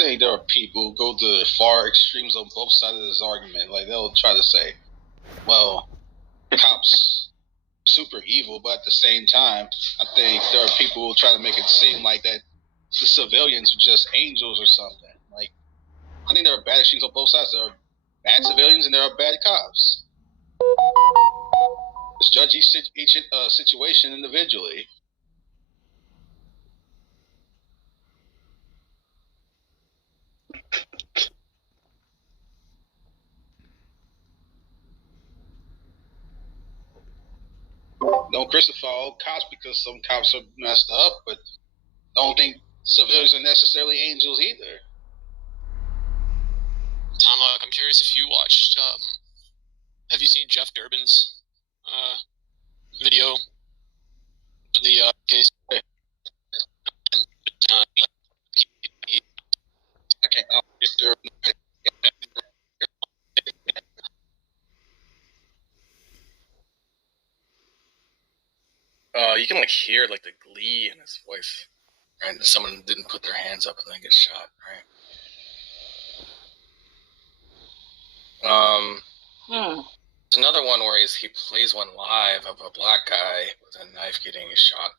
think there are people who go to far extremes on both sides of this argument. Like, they'll try to say, well, cops super evil, but at the same time, I think there are people who try to make it seem like that the civilians are just angels or something. Like, I think there are bad extremes on both sides. There are bad civilians and there are bad cops. Let's judge each situation individually. Don't crucify all cops because some cops are messed up, but don't think civilians are necessarily angels either. Tom, I'm curious if you watched. Have you seen Jeff Durbin's video? The case. I can't. You can like hear like the glee in his voice, right? Someone didn't put their hands up and then get shot, right? There's another one where he plays one live of a black guy with a knife getting shot.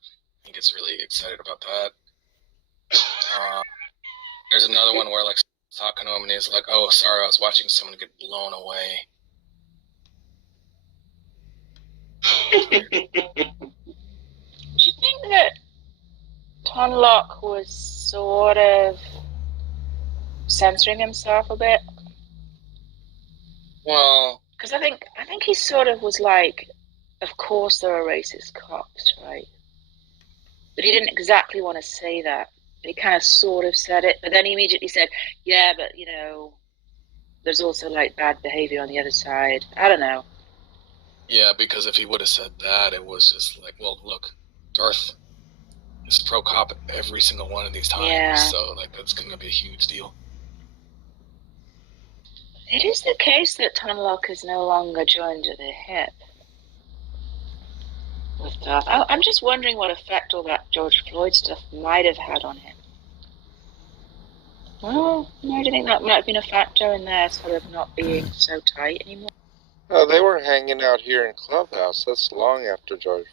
He gets really excited about that. There's another one where like talking to him and he's like, "Oh, sorry, I was watching someone get blown away." Do you think that Tonlock was sort of censoring himself a bit? Well, because I think he sort of was like, of course there are racist cops, right? But he didn't exactly want to say that. He kind of sort of said it, but then he immediately said, yeah, but, you know, there's also, like, bad behavior on the other side. I don't know. Yeah, because if he would have said that, it was just like, well, look, Darth is pro-cop every single one of these times, yeah. So, like, that's going to be a huge deal. It is the case that Tonlock is no longer joined at the hip with Darth. I'm just wondering what effect all that George Floyd stuff might have had on him. Well, do you think that might have been a factor in their sort of not being so tight anymore? No, they were hanging out here in Clubhouse. That's long after George.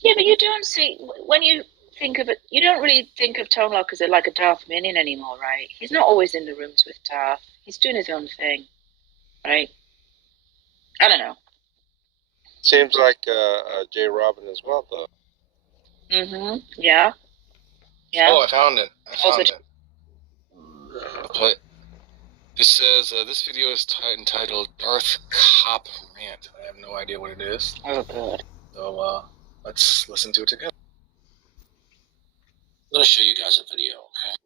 Yeah, but you don't see, when you think of it, you don't really think of Tonlock as like a Darth minion anymore, right? He's not always in the rooms with Darth. He's doing his own thing, right? I don't know. Seems like J. Robin as well, though. Mm-hmm. Yeah. Yeah. Oh, I found it. But it says this video is entitled Darth Cop Rant. I have no idea what it is. Oh, good. So let's listen to it together. I'm going to show you guys a video, okay?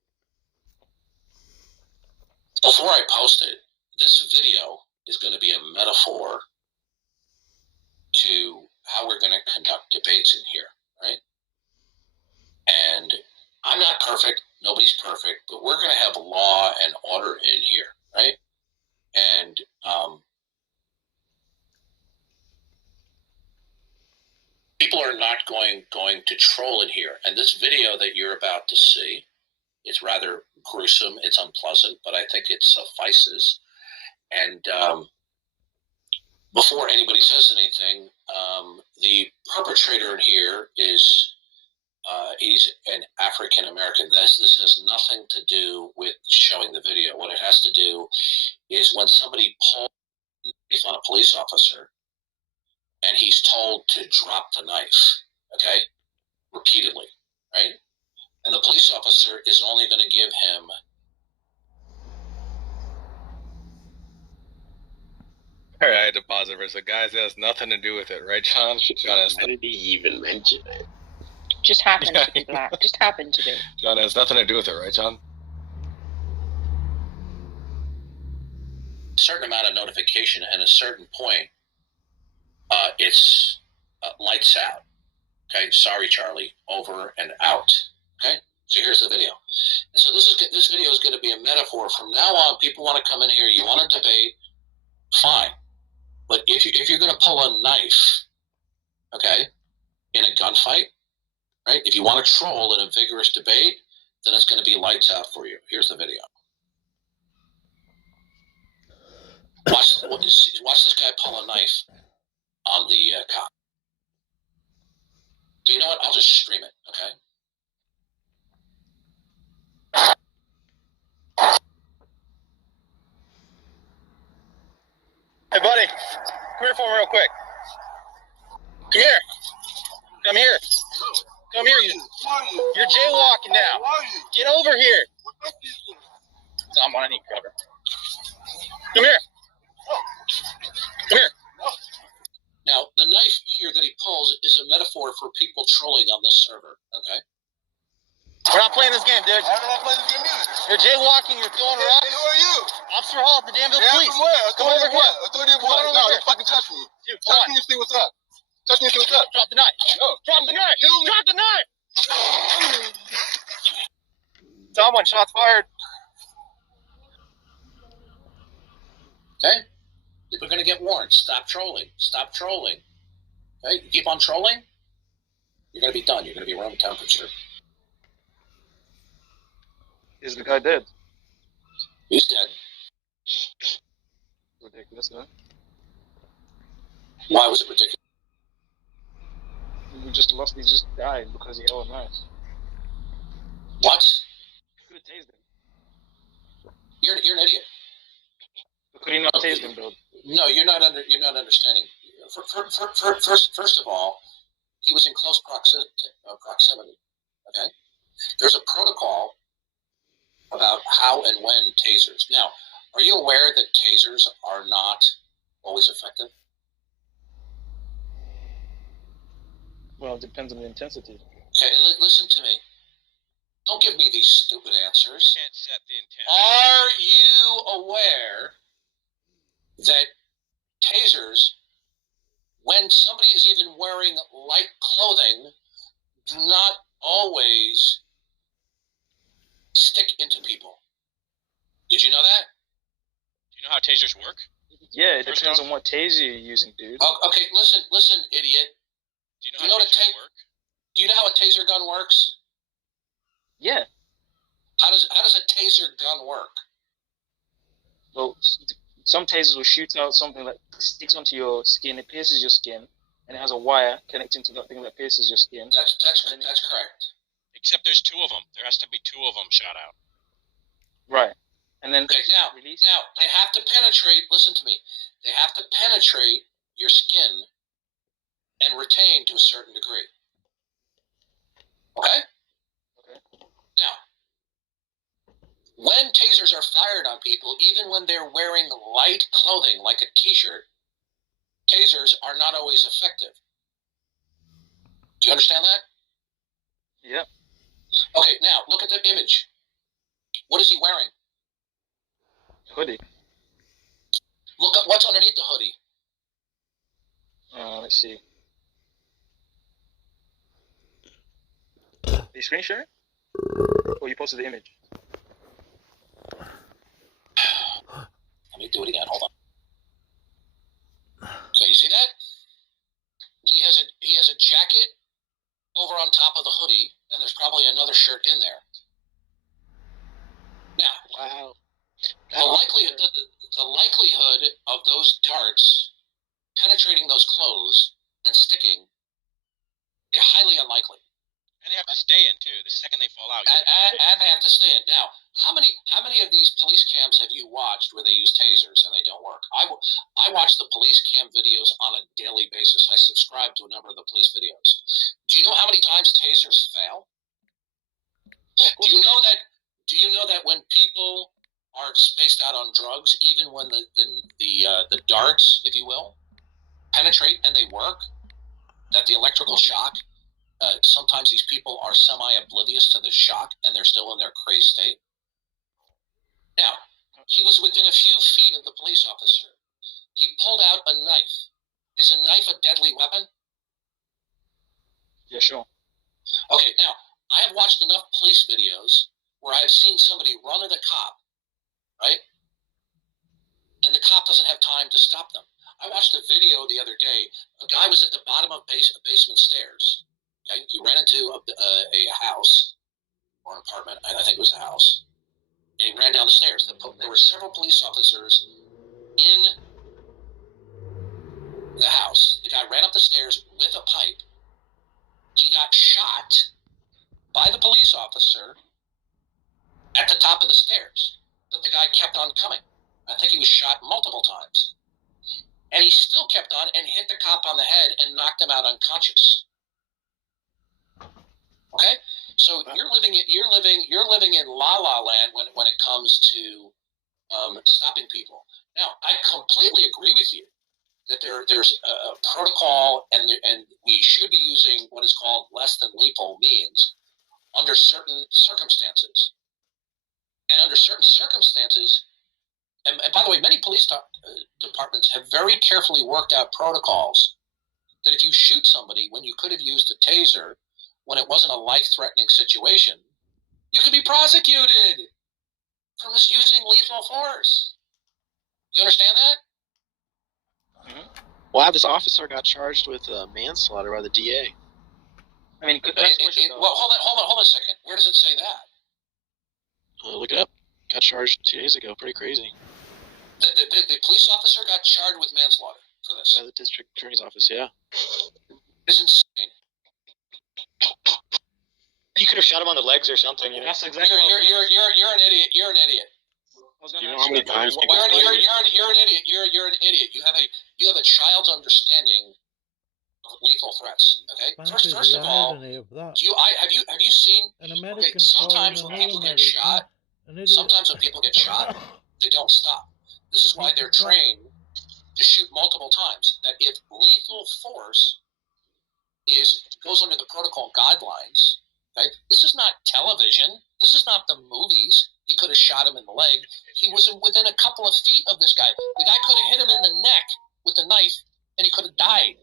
Before I post it, this video is going to be a metaphor to how we're going to conduct debates in here, right? And I'm not perfect. Nobody's perfect. But we're going to have law and order in here, right? And people are not going to troll in here. And this video that you're about to see is rather gruesome. It's unpleasant, but I think it suffices. And before anybody says anything, the perpetrator in here is he's an African American. This has nothing to do with showing the video. What it has to do is when somebody pulls a knife on a police officer and he's told to drop the knife, okay, repeatedly, right? And the police officer is only going to give him All right, I had to pause it for a second. Guys, it has nothing to do with it, right, John? John, why did he even mention it? Just happened to be black. Just happened to be. John, it has nothing to do with it, right, John? a certain amount of notification, and at a certain point, it's lights out. Okay, sorry, Charlie, over and out. Okay, so here's the video. And so this video is going to be a metaphor. From now on, people want to come in here. You want to debate, fine. But if you're going to pull a knife, okay, in a gunfight, right? If you want to troll in a vigorous debate, then it's going to be lights out for you. Here's the video. Watch this guy pull a knife on the cop. So you know what? I'll just stream it, okay? Hey, buddy, come here for me real quick. Come here. Come here. Come here. You're jaywalking now. Get over here. I need cover. Come here. Come here. Now, the knife here that he pulls is a metaphor for people trolling on this server, okay? We're not playing this game, dude. Why don't I play this game either? You're jaywalking. You're throwing rocks. Hey, who are you? Officer Hall at the Danville Yeah, Police. from where? Come over here. Authority of Come what? on over No, here. don't fucking touch me. Dude, come Touch on. me and see what's up. Touch me and see what's up. Drop the knife. No. Drop the knife. Kill me. Drop the knife. Someone shots fired. Okay? People are going to get warned. Stop trolling. Stop trolling. Okay? You keep on trolling, you're going to be done. You're going to be room temperature. Is the guy dead? He's dead. Ridiculous, huh? Why was it ridiculous? He just died because he held a knife. What? Could have tased him. You're an idiot. But could he not tase him, though? No, you're not understanding. First of all, he was in close proximity. Okay, there's a protocol about how and when tasers. Now, are you aware that tasers are not always effective? Well, it depends on the intensity. Okay, listen to me. Don't give me these stupid answers. Can't set the intent. Are you aware that tasers, when somebody is even wearing light clothing, do not always stick into people? Did you know that? Do you know how tasers work? Yeah, it First depends off- on what taser you're using, dude. Oh, okay, listen, idiot. Do you know You how know tasers the work? Do you know how a taser gun works? Yeah. How does a taser gun work? Well, some tasers will shoot out something that sticks onto your skin, it pierces your skin, and it has a wire connecting to that thing that pierces your skin. That's correct. Except there's two of them. There has to be two of them shot out. Right. And then Okay, now they have to penetrate. Listen to me. They have to penetrate your skin and retain to a certain degree. Okay? Okay. Now, when tasers are fired on people, even when they're wearing light clothing like a t-shirt, tasers are not always effective. Do you understand that? Yep. Okay, now look at the image. What is he wearing? Hoodie. Look at what's underneath the hoodie. Let's see. Did you screen share it? Or you posted the image? Let me do it again. Hold on. Okay, you see that? He has a jacket over on top of the hoodie, and there's probably another shirt in there. Now, Wow. the likelihood of those darts penetrating those clothes and sticking is highly unlikely. And they have to stay in too. The second they fall out. And they have to stay in. Now, how many of these police cams have you watched where they use tasers and they don't work? I watch the police cam videos on a daily basis. I subscribe to a number of the police videos. Do you know how many times tasers fail? Do you know that when people are spaced out on drugs, even when the darts, if you will, penetrate and they work, that the electrical shock, sometimes these people are semi-oblivious to the shock and they're still in their crazed state. Now, he was within a few feet of the police officer. He pulled out a knife. Is a knife a deadly weapon? Yeah, sure. Okay, now, I have watched enough police videos where I've seen somebody run at a cop, right? And the cop doesn't have time to stop them. I watched a video the other day. A guy was at the bottom of basement stairs. Okay? He ran into a house, or an apartment. I think it was a house. And he ran down the stairs. There were several police officers in the house. The guy ran up the stairs with a pipe. He got shot by the police officer at the top of the stairs. But the guy kept on coming. I think he was shot multiple times. And he still kept on and hit the cop on the head and knocked him out unconscious. Okay? So you're living in la la land when it comes to stopping people. Now, I completely agree with you that there's a protocol and we should be using what is called less than lethal means under certain circumstances. And under certain circumstances, and by the way, many police departments have very carefully worked out protocols that if you shoot somebody when you could have used a taser when it wasn't a life-threatening situation, you could be prosecuted for misusing lethal force. You understand that? Mm-hmm. Well, this officer got charged with manslaughter by the DA. I mean, well, hold on a second. Where does it say that? Look it up. Got charged 2 days ago. Pretty crazy. The police officer got charged with manslaughter for this. The district attorney's office, yeah. It's insane. You could have shot him on the legs or something. You know? That's exactly. You're an idiot. You're an idiot. Do you know how many times you're an idiot. You're an idiot. You have a child's understanding of lethal threats. Okay. First of all, have you seen? Okay, sometimes when people get shot, they don't stop. This is why they're trained to shoot multiple times. That if lethal force goes under the protocol guidelines. Okay? This is not television. This is not the movies. He could have shot him in the leg. He was within a couple of feet of this guy. The guy could have hit him in the neck with the knife, and he could have died.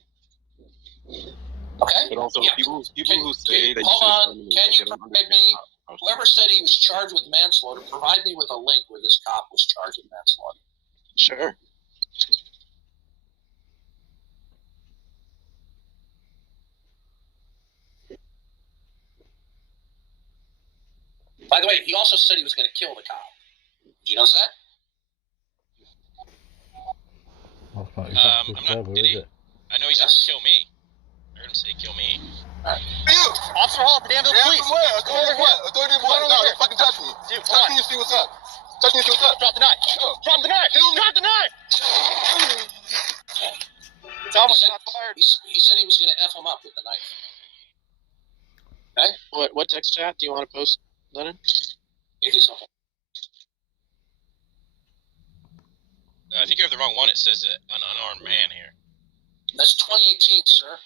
Okay? But also, people who say that hold on. Can you provide me? Whoever said he was charged with manslaughter, provide me with a link where this cop was charged with manslaughter. Sure. By the way, he also said he was going to kill the cop. Did you notice that? Did he? I know he said kill me. I heard him say kill me. Right. You! Officer Hall, the Danville Police! Come over here! Authority of what? No, don't fucking touch me. Dude, touch me and see what's up. Touch me and see what's up. Drop the knife. No. Drop the knife! Drop the knife! Tell me, shots fired. He said he was going to F him up with the knife. Okay? What text chat do you want to post that in? It is okay. I think you have the wrong one. It says an unarmed man here. That's 2018, sir.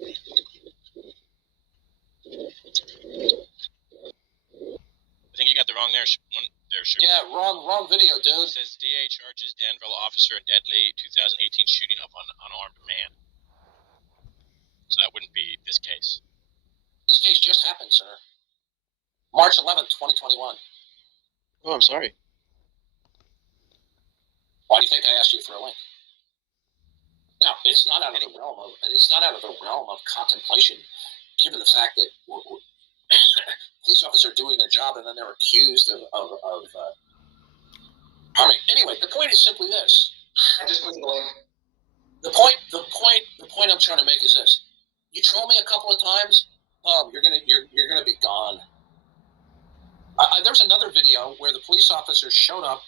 I think you got the wrong there. Sure. Yeah, wrong video, dude. It says DA charges Danville officer in deadly 2018 shooting of an unarmed man. So that wouldn't be this case. This case just happened, sir. March 11th, 2021. Oh, I'm sorry. Why do you think I asked you for a link? Now, it's not out of the realm of contemplation, given the fact that police officers are doing their job and then they're accused of harming. Anyway, the point is simply this. I just put the link. The point I'm trying to make is this: you troll me a couple of times, you're gonna be gone. There's another video where the police officers showed up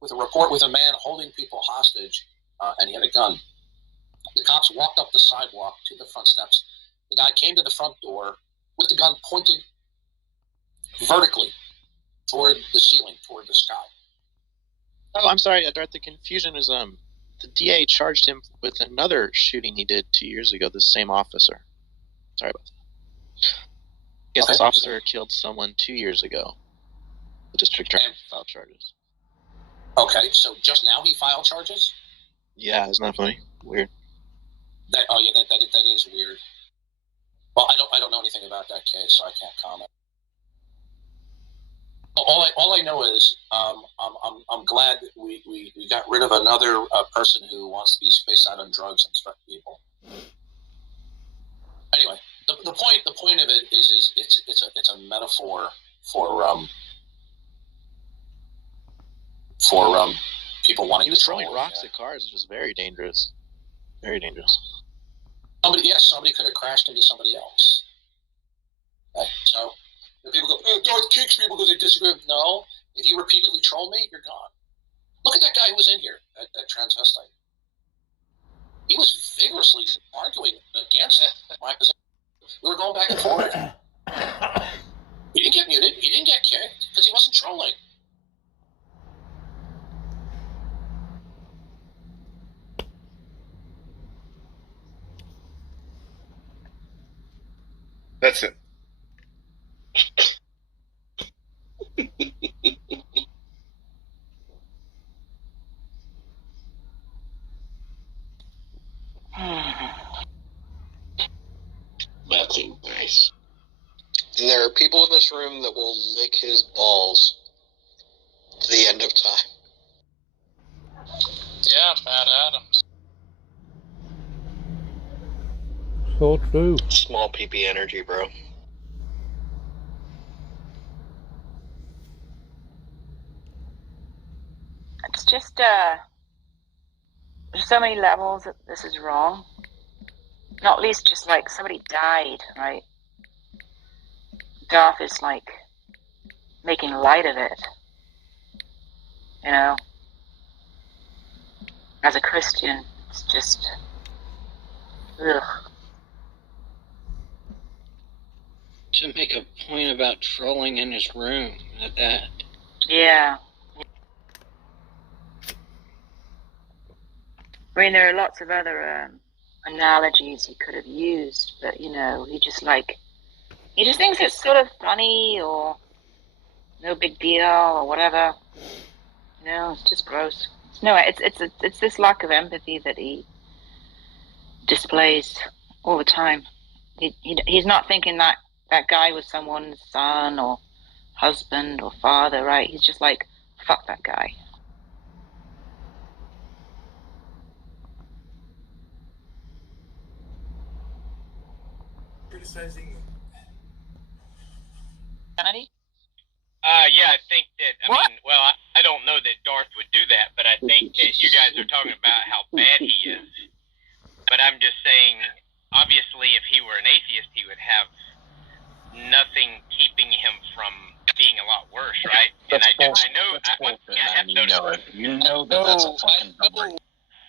with a report with a man holding people hostage, and he had a gun. The cops walked up the sidewalk to the front steps. The guy came to the front door with the gun pointed vertically toward the ceiling, toward the sky. Oh, I'm sorry, Darth. The confusion is the DA charged him with another shooting he did 2 years ago. The same officer. Sorry about that. I guess this officer killed someone 2 years ago. The district attorney filed charges. Okay, so just now he filed charges? Yeah, isn't that funny? Weird. That is weird. Well, I don't know anything about that case, so I can't comment. All I know is I'm glad that we got rid of another person who wants to be spaced out on drugs and threaten people. Anyway, the point of it is it's a metaphor for people wanting He was to throwing troll. rocks at cars, which was very dangerous. Very dangerous. Somebody could have crashed into somebody else. Okay? So if people go, oh, Darth kicks people because they disagree. No, if you repeatedly troll me, you're gone. Look at that guy who was in here, that transvestite. He was vigorously arguing against my position. We were going back and forth. He didn't get muted. He didn't get kicked because he wasn't trolling. That's it. That seemed nice. And there are people in this room that will lick his balls to the end of time. Yeah, Matt Adams. So true. Small PP energy, bro. It's just, there's so many levels that this is wrong. Not least just like somebody died, right? Darth is like making light of it. You know? As a Christian, it's just, ugh. To make a point about trolling in his room at that. Yeah. I mean, there are lots of other analogies he could have used, but, you know, he just thinks it's sort of funny or no big deal or whatever. You know, it's just gross. It's this lack of empathy that he displays all the time. He's not thinking that guy was someone's son or husband or father, right? He's just like, fuck that guy. Criticizing Kennedy? Yeah, I think that, I don't know that Darth would do that, but I think that you guys are talking about how bad he is. But I'm just saying, obviously, if he were an atheist, he would have nothing keeping him from being a lot worse, right? And I do know that that's a fucking number.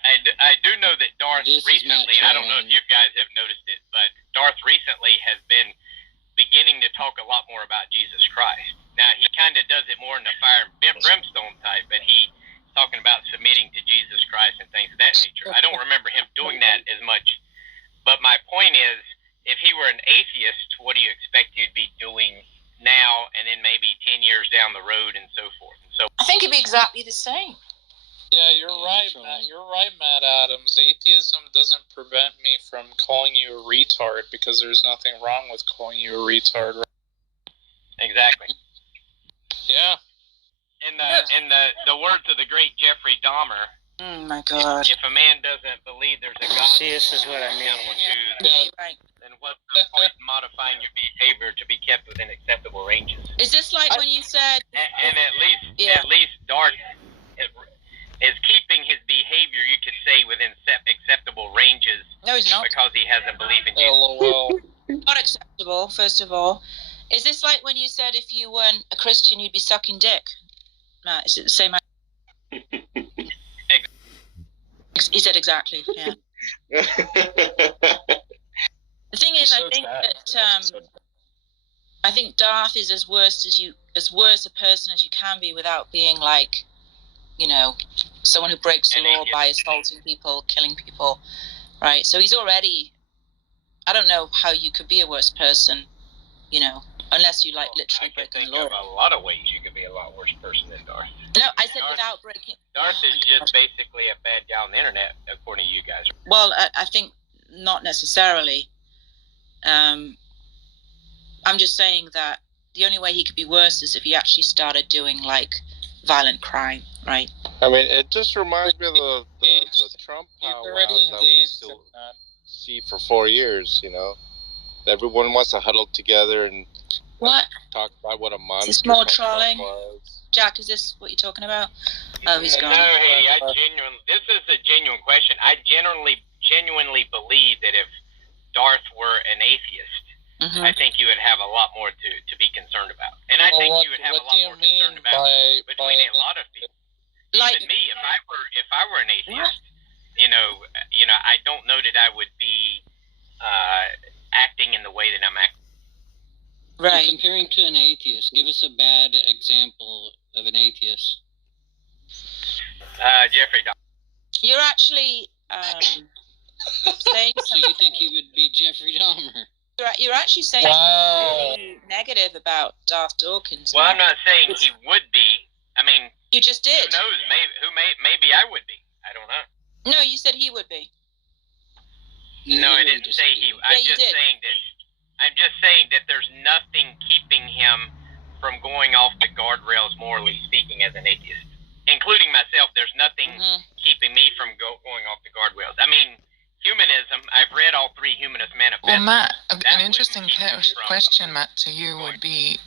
I do know that Darth recently, I don't know if you guys have noticed it, but Darth recently has been beginning to talk a lot more about Jesus Christ. Now, he kind of does it more in the fire and brimstone type, but he's talking about submitting to Jesus Christ and things of that nature. I don't remember him doing that as much, but my point is, if he were an atheist, what do you expect he'd be doing now and then maybe 10 years down the road and so forth? And so I think it'd be exactly the same. Yeah, you're right, Matt. You're right, Matt Adams. Atheism doesn't prevent me from calling you a retard because there's nothing wrong with calling you a retard. Exactly. Yeah. In the words of the great Jeffrey Dahmer, oh my God. If a man doesn't believe there's a God, See, this is what I mean. Right. then what's the point in modifying your behavior to be kept within acceptable ranges? Is this like when you said? And at least Darth is keeping his behavior, you could say, within acceptable ranges. No, he's not. Because he hasn't believed in Jesus. LOL. Not acceptable, first of all. Is this like when you said if you weren't a Christian, you'd be sucking dick? Matt, is it the same? He said exactly, yeah. The thing is, I think that I think Darth is as worse a person as you can be without being like, you know, someone who breaks the law by assaulting people, killing people, right? So he's already, I don't know how you could be a worse person, you know, unless you like literally breaking the law. Of a lot of ways you could be a lot worse person than Darth. No, I said without breaking. Darth is just basically a bad guy on the internet, according to you guys. Well, I think not necessarily. I'm just saying that the only way he could be worse is if he actually started doing like violent crime, right? I mean, it just reminds me of the Trump powwows that we still see for 4 years, you know? everyone wants to huddle together and talk about what a monster. Is this more Trump trolling? was. Jack, is this what you're talking about? Oh, he's gone. No, hey, this is a genuine question. I genuinely believe that if Darth were an atheist, I think you would have a lot more to be concerned about. And I think you would have a lot more concerned about between a lot of people. Like even me, if I were an atheist, you know, I don't know that I would be acting in the way that I'm acting. Right. So comparing to an atheist, give us a bad example of an atheist. Jeffrey Dahmer. You're actually saying something. So you think he would be Jeffrey Dahmer? You're actually saying something negative about Darth Dawkins. Well, I'm not saying he would be. I mean, you just did. Who knows? Maybe I would be. I don't know. No, you said he would be. No, I didn't say he. I'm just saying that there's nothing keeping him from going off the guardrails, morally speaking, as an atheist, including myself. There's nothing keeping me from going off the guardrails. I mean, humanism. I've read all 3 humanist manifestos. Well, Matt, an interesting question, Matt, to you would be.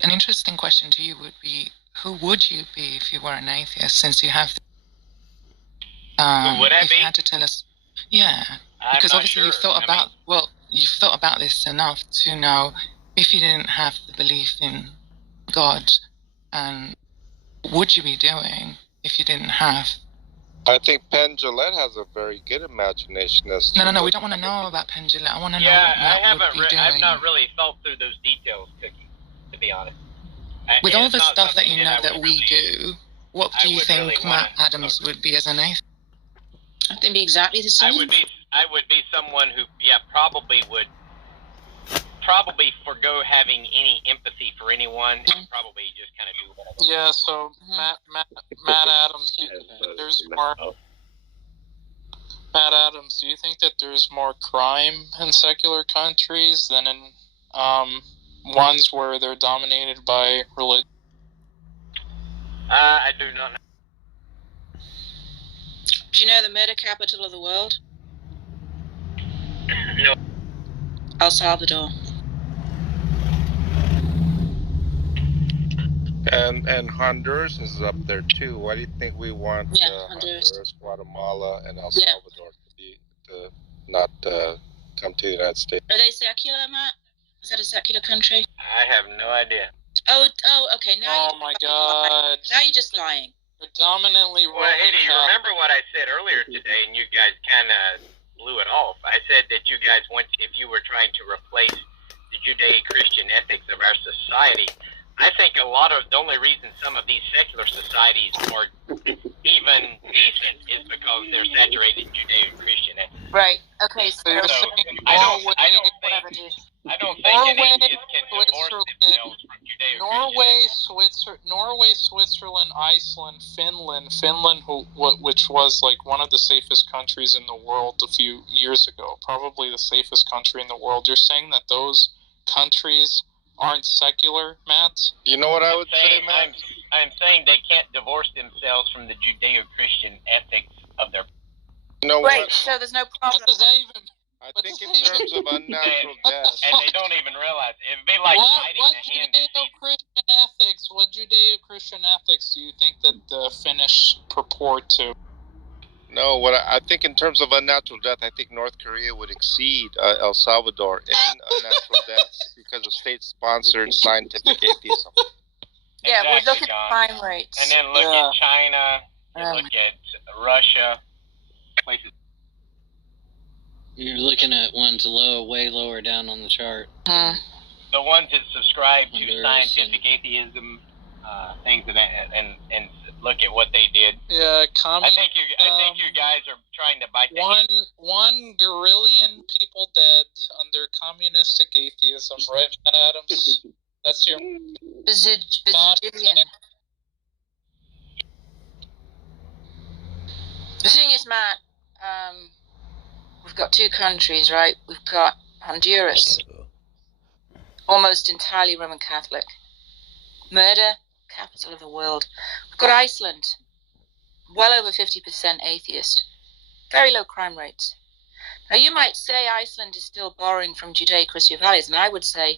An interesting question to you would be: who would you be if you were an atheist? Since you have. Who would I be? You had to tell us. Yeah, because obviously you've thought about. You've thought about this enough to know if you didn't have the belief in God, would you be doing if you didn't have? I think Penn Jillette has a very good imagination. No, we don't want to know about Penn Jillette. I want to know what Matt would be doing. I've not really thought through those details, Cookie, to be honest. With all the stuff that you know that we do, what do you think Matt Adams would be as an atheist? I think it'd be exactly the same. I would be someone who, probably would forgo having any empathy for anyone and probably just kind of do whatever. Yeah, so Matt Adams, there's more. Matt Adams, do you think that there's more crime in secular countries than in ones where they're dominated by religion? I do not know. Do you know the murder capital of the world? No. El Salvador. And Honduras is up there too. Why do you think we want Honduras, Guatemala, and El Salvador to not come to the United States? Are they secular, Matt? Is that a secular country? I have no idea. Oh, okay. Now my God! Now you're just lying. Predominantly Roman. Well, Haiti, remember what I said earlier today, and you guys kind of blew it off. I said that you guys if you were trying to replace the Judeo-Christian ethics of our society. I think the only reason some of these secular societies are even decent is because they're saturated in Judeo-Christian ethics. Right. Okay. So I don't think an atheist can divorce themselves from Judeo-Christian. Norway, Switzerland, Iceland, Finland, which was like one of the safest countries in the world a few years ago, probably the safest country in the world. You're saying that those countries aren't secular, Matt? You know what I would say, Matt? I'm saying they can't divorce themselves from the Judeo-Christian ethics of their. You know what? Right. So there's no problem. What does that even? I think in terms of unnatural death. And they don't even realize it. It'd be like biting the hand. Judeo-Christian ethics? What Judeo-Christian ethics do you think that the Finnish purport to? No, I think in terms of unnatural death, I think North Korea would exceed El Salvador in unnatural deaths because of state-sponsored scientific atheism. Yeah, exactly, we look at crime rates. And then look at China, look at Russia, places. You're looking at ones way lower down on the chart. The ones that subscribe to scientific atheism, things of that, and look at what they did. Yeah, I think you guys are trying to bite the hand. One guerrillion people dead under communistic atheism, right, Matt Adams? That's your bazillion. The thing is, Matt, we've got 2 countries, right? We've got Honduras, almost entirely Roman Catholic. Murder capital of the world. We've got Iceland, well over 50% atheist. Very low crime rates. Now, you might say Iceland is still borrowing from Judeo-Christian values, and I would say,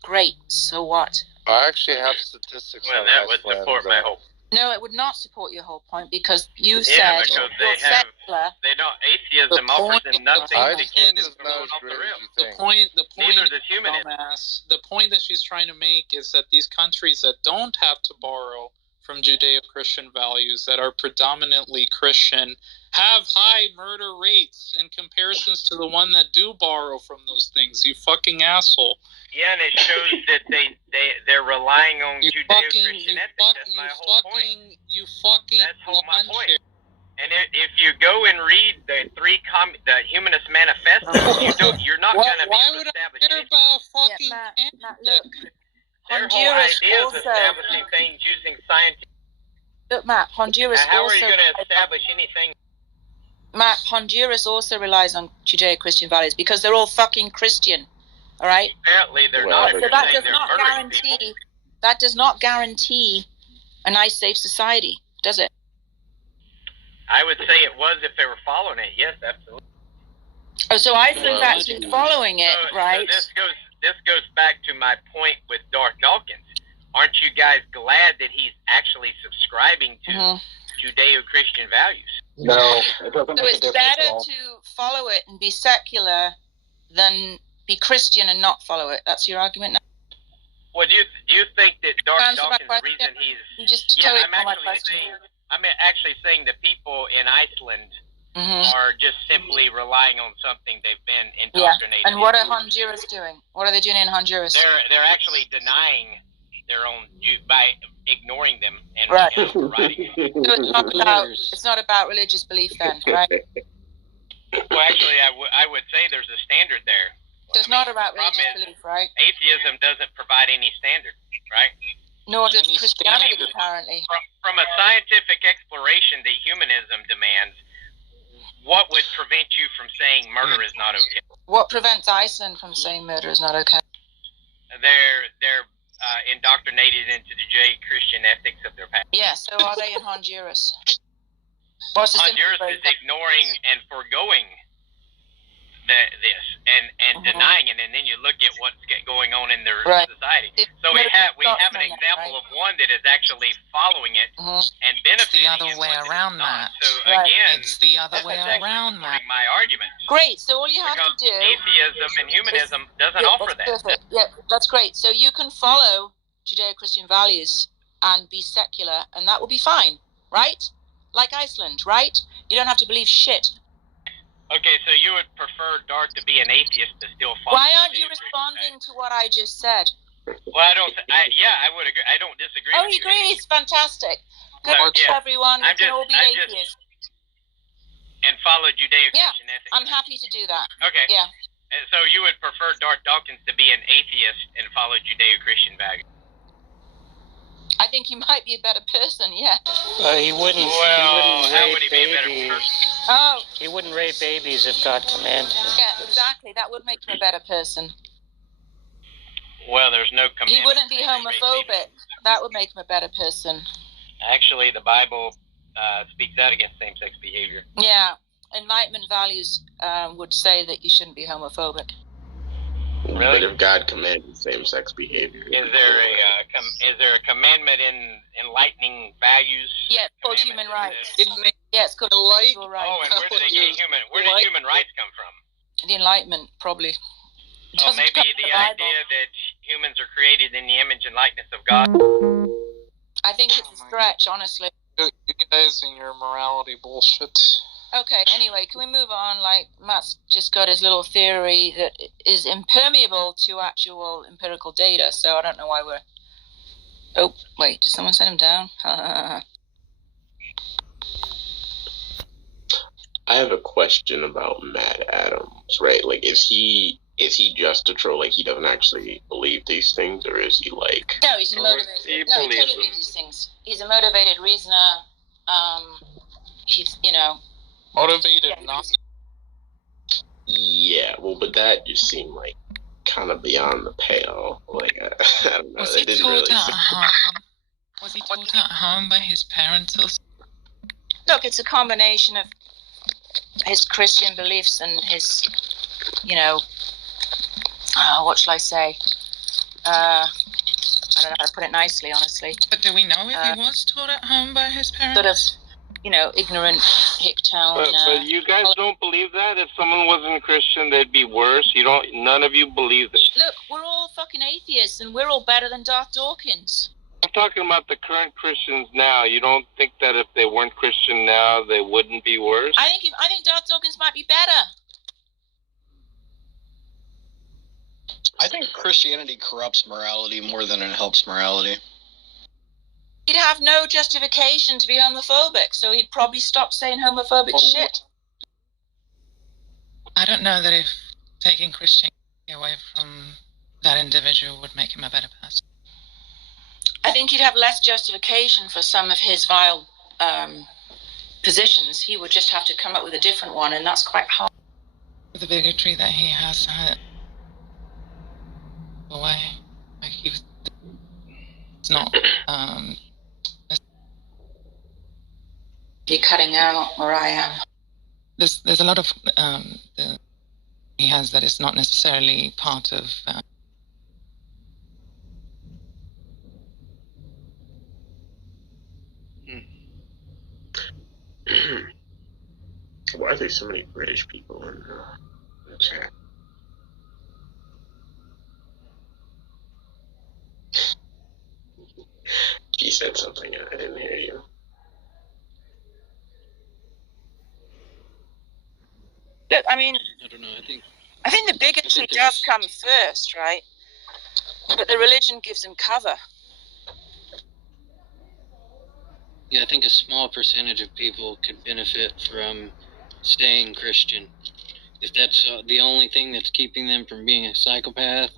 great, so what? I actually have statistics Well, on that would Iceland. support my whole. No, it would not support your whole point, because you Yeah, said because you're they have. secular. They don't. Atheism offers them nothing. I The think kingdom it's is not going as off the great as rails. you The think. point, Neither does humanism. dumbass, the point that she's trying to make is that these countries that don't have to borrow from Judeo-Christian values, that are predominantly Christian, have high murder rates in comparisons to the one that do borrow from those things. You fucking asshole. Yeah, and it shows that they're relying on Judeo-Christian ethics. That's my whole point. That's my point. And if you go and read the the Humanist Manifesto, you're not going to be able to establish anything. Matt, look, Their whole Honduras idea is also. establishing things using scientific. Look, Matt, Honduras Now, how also. are you going to establish anything? Matt, Honduras also relies on Judeo-Christian values because they're all fucking Christian. All right. Apparently, they're Well, not. So If you're that saying does they're not murdering guarantee. people. That does not guarantee a nice, safe society, does it? I would say it was if they were following it. Yes, absolutely. Oh, so Iceland's Well, actually following it, right? So this goes back to my point with Darth Dawkins. Aren't you guys glad that he's actually subscribing to Judeo-Christian values? No, it doesn't So make a it's difference better at all. to follow it and be secular than be Christian and not follow it. That's your argument now? Well, do you think that Darth Answer my Dawkins, the question. reason he's You just yeah, totally I'm ignore my actually question. saying I'm actually saying the people in Iceland Mhm. are just simply relying on something they've been Yeah. indoctrinated. And what are into. Honduras doing? What are they doing in Honduras? They're actually denying their own by ignoring them and Right. overriding it. So it's not about religious belief then, right? Well, actually, I would say there's a standard there. So it's not about problem religious is- belief, right? Atheism doesn't provide any standard, right? Nor does Any Christianity, standard. apparently. From a scientific exploration that humanism demands, what would prevent you from saying murder is not okay? What prevents Iceland from saying murder is not okay? They're indoctrinated into the Judeo-Christian ethics of their past. Yeah, so are they in Honduras? What's the Honduras simple is ignoring and foregoing this and denying it, and then you look at what's going on in their Right. society. It- So we have an right? example of one that is actually following it Mhm. and It's benefiting. the other and way one that is around not. that. So Right. again, It's the other way that's actually around that. supporting my argument. Great, so all you have Because to do... atheism and humanism doesn't Yeah, offer that's that. perfect. Yeah, that's great. So you can follow Judeo-Christian values and be secular, and that will be fine, right? Like Iceland, right? You don't have to believe shit. Okay, so you would prefer Darth to be an atheist but still follow. Why aren't you responding to what I just said? Well, I would agree. I don't disagree. Oh, with he you. agrees. Fantastic. Good Well, yeah. everyone. We I'm can just- all be I'm just- atheists. And follow Judeo-Christian ethics. I'm happy to do that. Okay. Yeah. And so you would prefer Darth Dawkins to be an atheist and follow Judeo-Christian values? I think he might be a better person, yeah. He wouldn't. Well, he how wouldn't would he rape be a better babies. person? Oh, He wouldn't rape babies if God commanded him. yeah, exactly. That would make him a better person. Well, there's no commandment. He wouldn't be to rape homophobic. babies. That would make him a better person. Actually, the Bible speaks out against same-sex behavior. Yeah. Enlightenment values would say that you shouldn't be homophobic. Really? But if God commanded same-sex behavior, Is there a commandment in enlightening values? Yeah, it's called human rights. Commandment Yeah, it's called individual rights. Oh, and where did they get where did human rights come from? The Enlightenment, probably. Well, Doesn't maybe come from the Bible. idea that humans are created in the image and likeness of God. I think it's a stretch, honestly. You guys and your morality bullshit. Okay, anyway, can we move on? Like, Matt's just got his little theory that is impermeable to actual empirical data, so I don't know why we're... Oh, wait, did someone send him down? I have a question about Matt Adams, right? Like, is he just a troll? Like, he doesn't actually believe these things, or is he like? No, he's a motivated... He No, he believes totally them. believes these things. He's a motivated reasoner. He's, Motivated, not. Yeah, well, but that just seemed like kind of beyond the pale. Like, I don't know. Was It he didn't taught really. at home? Was he taught at home by his parents or Look, it's a combination of his Christian beliefs and his, what shall I say? I don't know how to put it nicely, honestly. But do we know if he was taught at home by his parents? Sort of, ignorant hicktown. But you guys don't believe that? If someone wasn't Christian, they'd be worse? None of you believe this. Look, we're all fucking atheists, and we're all better than Darth Dawkins. I'm talking about the current Christians now. You don't think that if they weren't Christian now, they wouldn't be worse? I think Darth Dawkins might be better. I think Christianity corrupts morality more than it helps morality. He'd have no justification to be homophobic, so he'd probably stop saying homophobic shit. I don't know that if taking Christianity away from that individual would make him a better person. I think he'd have less justification for some of his vile positions. He would just have to come up with a different one, and that's quite hard. The bigotry that he has away, like it's not. You're cutting out, or I am. There's a lot of he has that is not necessarily part of. Why are there so many British people in the chat? You said something, I didn't hear you. Look, I mean, I don't know. I think the bigotry does come first, right? But the religion gives them cover. Yeah, I think a small percentage of people could benefit from staying Christian. If that's the only thing that's keeping them from being a psychopath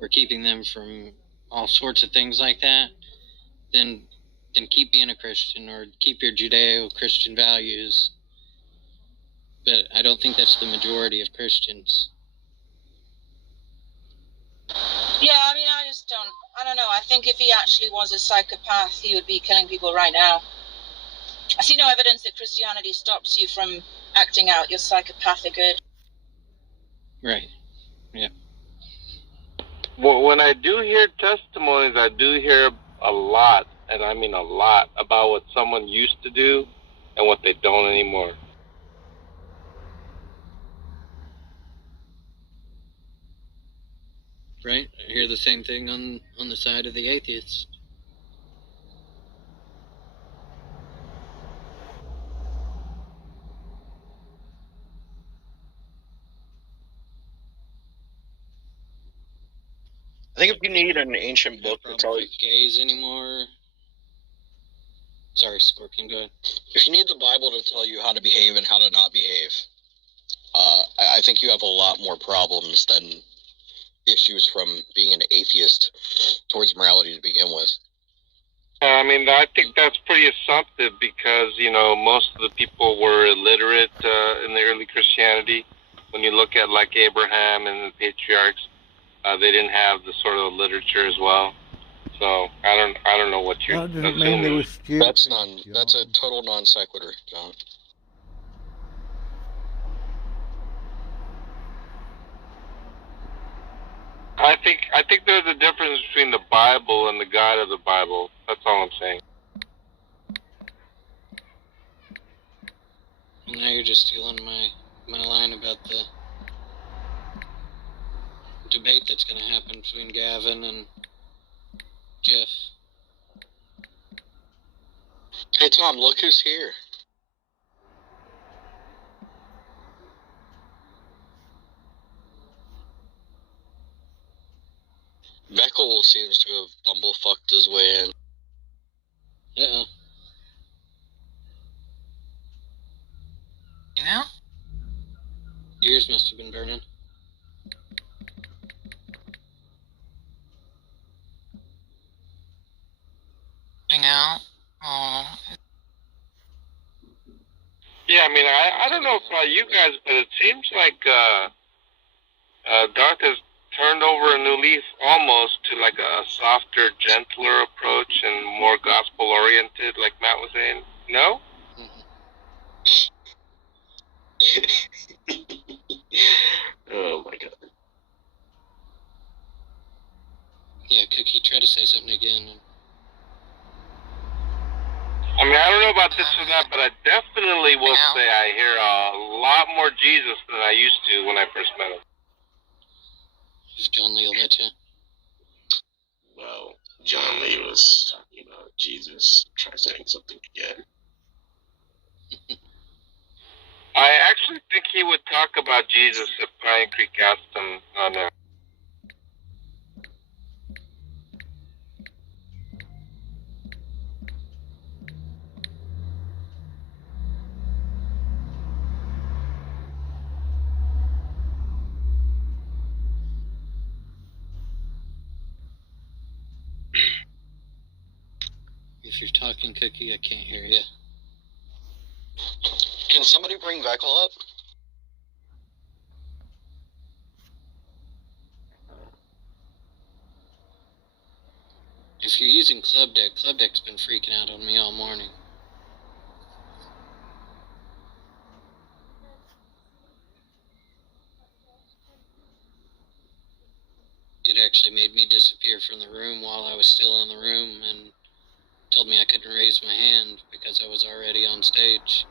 or keeping them from all sorts of things like that, then keep being a Christian or keep your Judeo-Christian values. But I don't think that's the majority of Christians. Yeah, I mean, I don't know. I think if he actually was a psychopath, he would be killing people right now. I see no evidence that Christianity stops you from acting out your psychopathic urge. Right. Yeah. Well, when I do hear testimonies, I do hear a lot, and I mean a lot, about what someone used to do and what they don't anymore. Right? I hear the same thing on the side of the atheists. I think if you need an ancient book to tell you gays anymore. Sorry, Scorpion, go ahead. If you need the Bible to tell you how to behave and how to not behave, I think you have a lot more problems than issues from being an atheist towards morality to begin with. I mean, I think that's pretty assumptive because, most of the people were illiterate in the early Christianity. When you look at like Abraham and the patriarchs, they didn't have the sort of literature as well. So I don't know what you're assuming. That's a total non sequitur, John. I think there's a difference between the Bible and the God of the Bible. That's all I'm saying. Well, now you're just stealing my line about the debate that's going to happen between Gavin and Jeff. Hey Tom, look who's here. Beckel seems to have bumblefucked his way in. Uh-oh. You know? Yours must have been burning. Hang out. Oh. Yeah, I mean, I don't know about you guys, but it seems like Darth has turned over a new leaf almost to like a softer, gentler approach and more gospel-oriented, like Matt was saying. No? know about this or that, but I definitely will say I hear a lot more Jesus than I used to when I first met him. If John Lee will let you. Well, John Lee was talking about Jesus. Try saying something again. I actually think he would talk about Jesus if Pine Creek asked him on there. If you're talking, Cookie, I can't hear you. Can somebody bring Vekel up? If you're using Club Deck's been freaking out on me all morning. It actually made me disappear from the room while I was still in the room and told me I couldn't raise my hand because I was already on stage.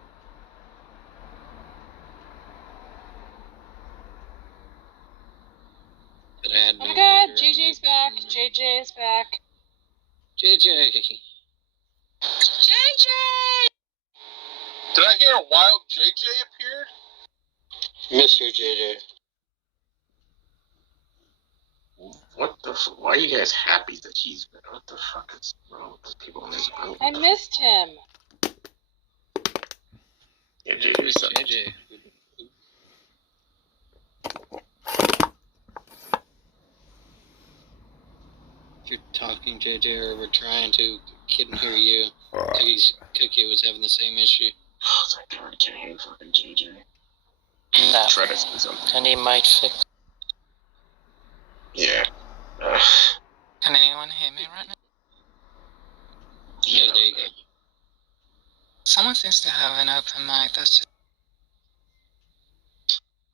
But I had Oh my god, JJ's back. JJ is back. JJ! JJ! Did I hear Wild JJ appeared? Mr. JJ. What the why are you guys happy that he's been? What the fuck is wrong with people in this group? I missed him. Yeah, Who's JJ? If you're talking, JJ, or we're trying to, couldn't hear you. Cookie was having the same issue. Oh, thank God I can't hear fucking JJ. No. Try to say something. And he might fix. Yeah. Can anyone hear me right now? Yeah, there you go. Someone seems to have an open mic. That's just.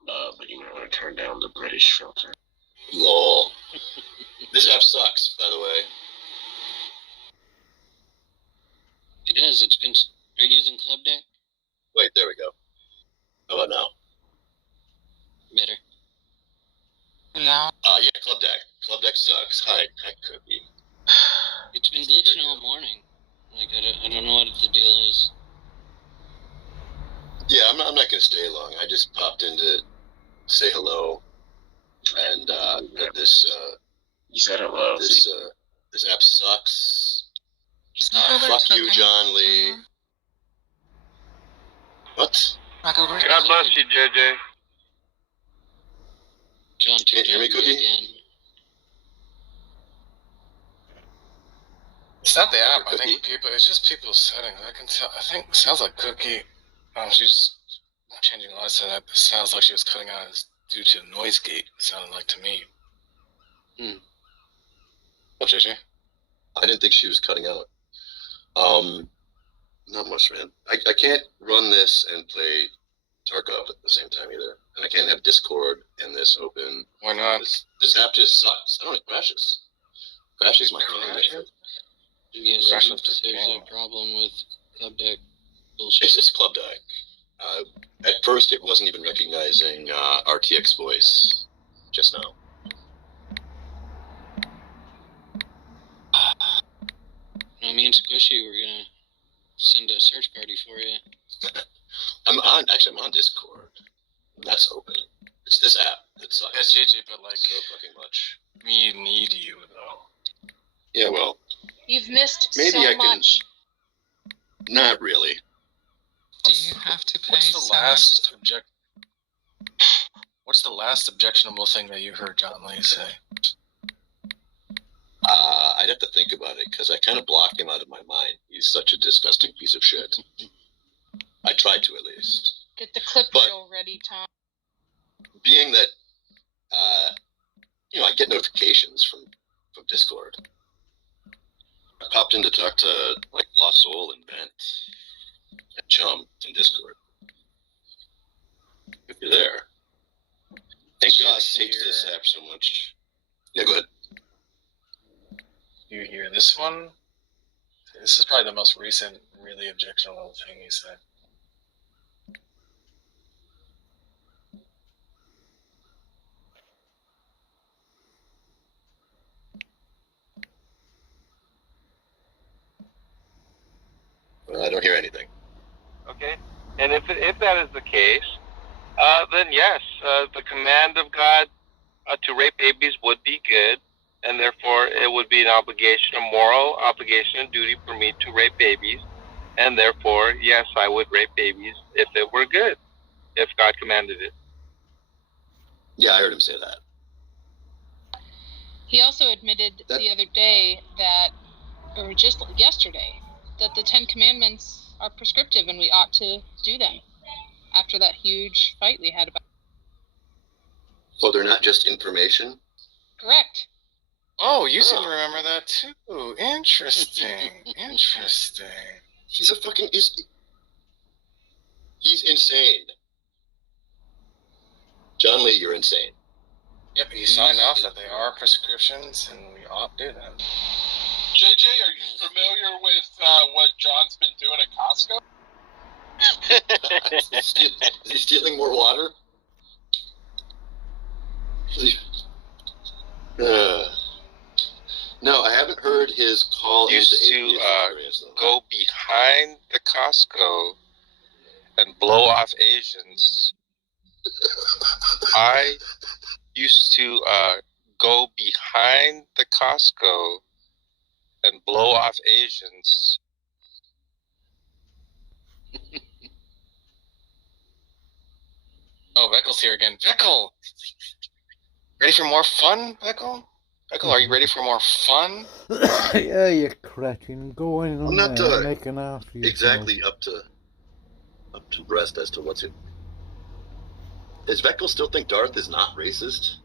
But you might want to turn down the British filter. Lol. This app sucks, by the way. It does. It's been. Are you using Club Deck? Wait, there we go. How about now? Better. No. Yeah, Club Deck. Club Deck sucks. Hi, Cookie. It's been glitching all morning. Like, I don't know what the deal is. Yeah, I'm not gonna stay long. I just popped in to say hello. And, this, you said hello. This app sucks. Fuck you, John Lee. What? God bless you, JJ. John, Can you hear me, Cookie? Again. It's not the app. I think it's just people's settings. I can tell. I think it sounds like Cookie. She's changing a lot of setup. It sounds like she was cutting out due to noise gate. It sounded like to me. What, JJ? I didn't think she was cutting out. Not much, man. I can't run this and play Tarkov at the same time either. And I can't have Discord and this open. Why not? This app just sucks. I don't know, it crashes. Crashes my phone. Yes, there's a problem with Club Deck bullshit. It's just Club Deck. At first, it wasn't even recognizing RTX voice just now. No, me and Squishy were gonna send a search party for you. I'm on Discord. That's open. It's this app that sucks. Yeah, JJ, but like so fucking much. We need you though. Yeah, well. You've missed maybe so I can. much. Not really. Do you have to pay What's the last objectionable thing that you heard John Lee say? I'd have to think about it because I kind of blocked him out of my mind. He's such a disgusting piece of shit. I tried to, at least. Get the clip reel ready, Tom. Being that, I get notifications from Discord. I popped in to talk to like Lost Soul and Bent and Chum in Discord. If you're there. Thank God I hate this app so much. Yeah, go ahead. You hear this one? This is probably the most recent really objectionable thing he said. Well, I don't hear anything. Okay, and if that is the case, then yes, the command of God to rape babies would be good, and therefore it would be an obligation, a moral obligation and duty for me to rape babies, and therefore, yes, I would rape babies if it were good, if God commanded it. Yeah, I heard him say that. He also admitted the other day that, or just yesterday, that the 10 Commandments are prescriptive and we ought to do them after that huge fight we had about. So they're not just information? Correct. Oh, you seem to remember that too. Interesting. Interesting. He's insane. John Lee, you're insane. Yep, he signed off that they are prescriptions and we ought to do them. JJ, are you familiar with what John's been doing at Costco? Is he stealing more water? No, I haven't heard his call Used into to go behind the Costco and blow off Asians. I used to go behind the Costco and blow off Asians. Oh, Veckel's here again. Veckel! Ready for more fun, Veckel? Veckel, are you ready for more fun? Yeah, you cretin. Go in I'm and not make an ass of yourself. exactly up to breast as to what's it. Does Veckel still think Darth is not racist?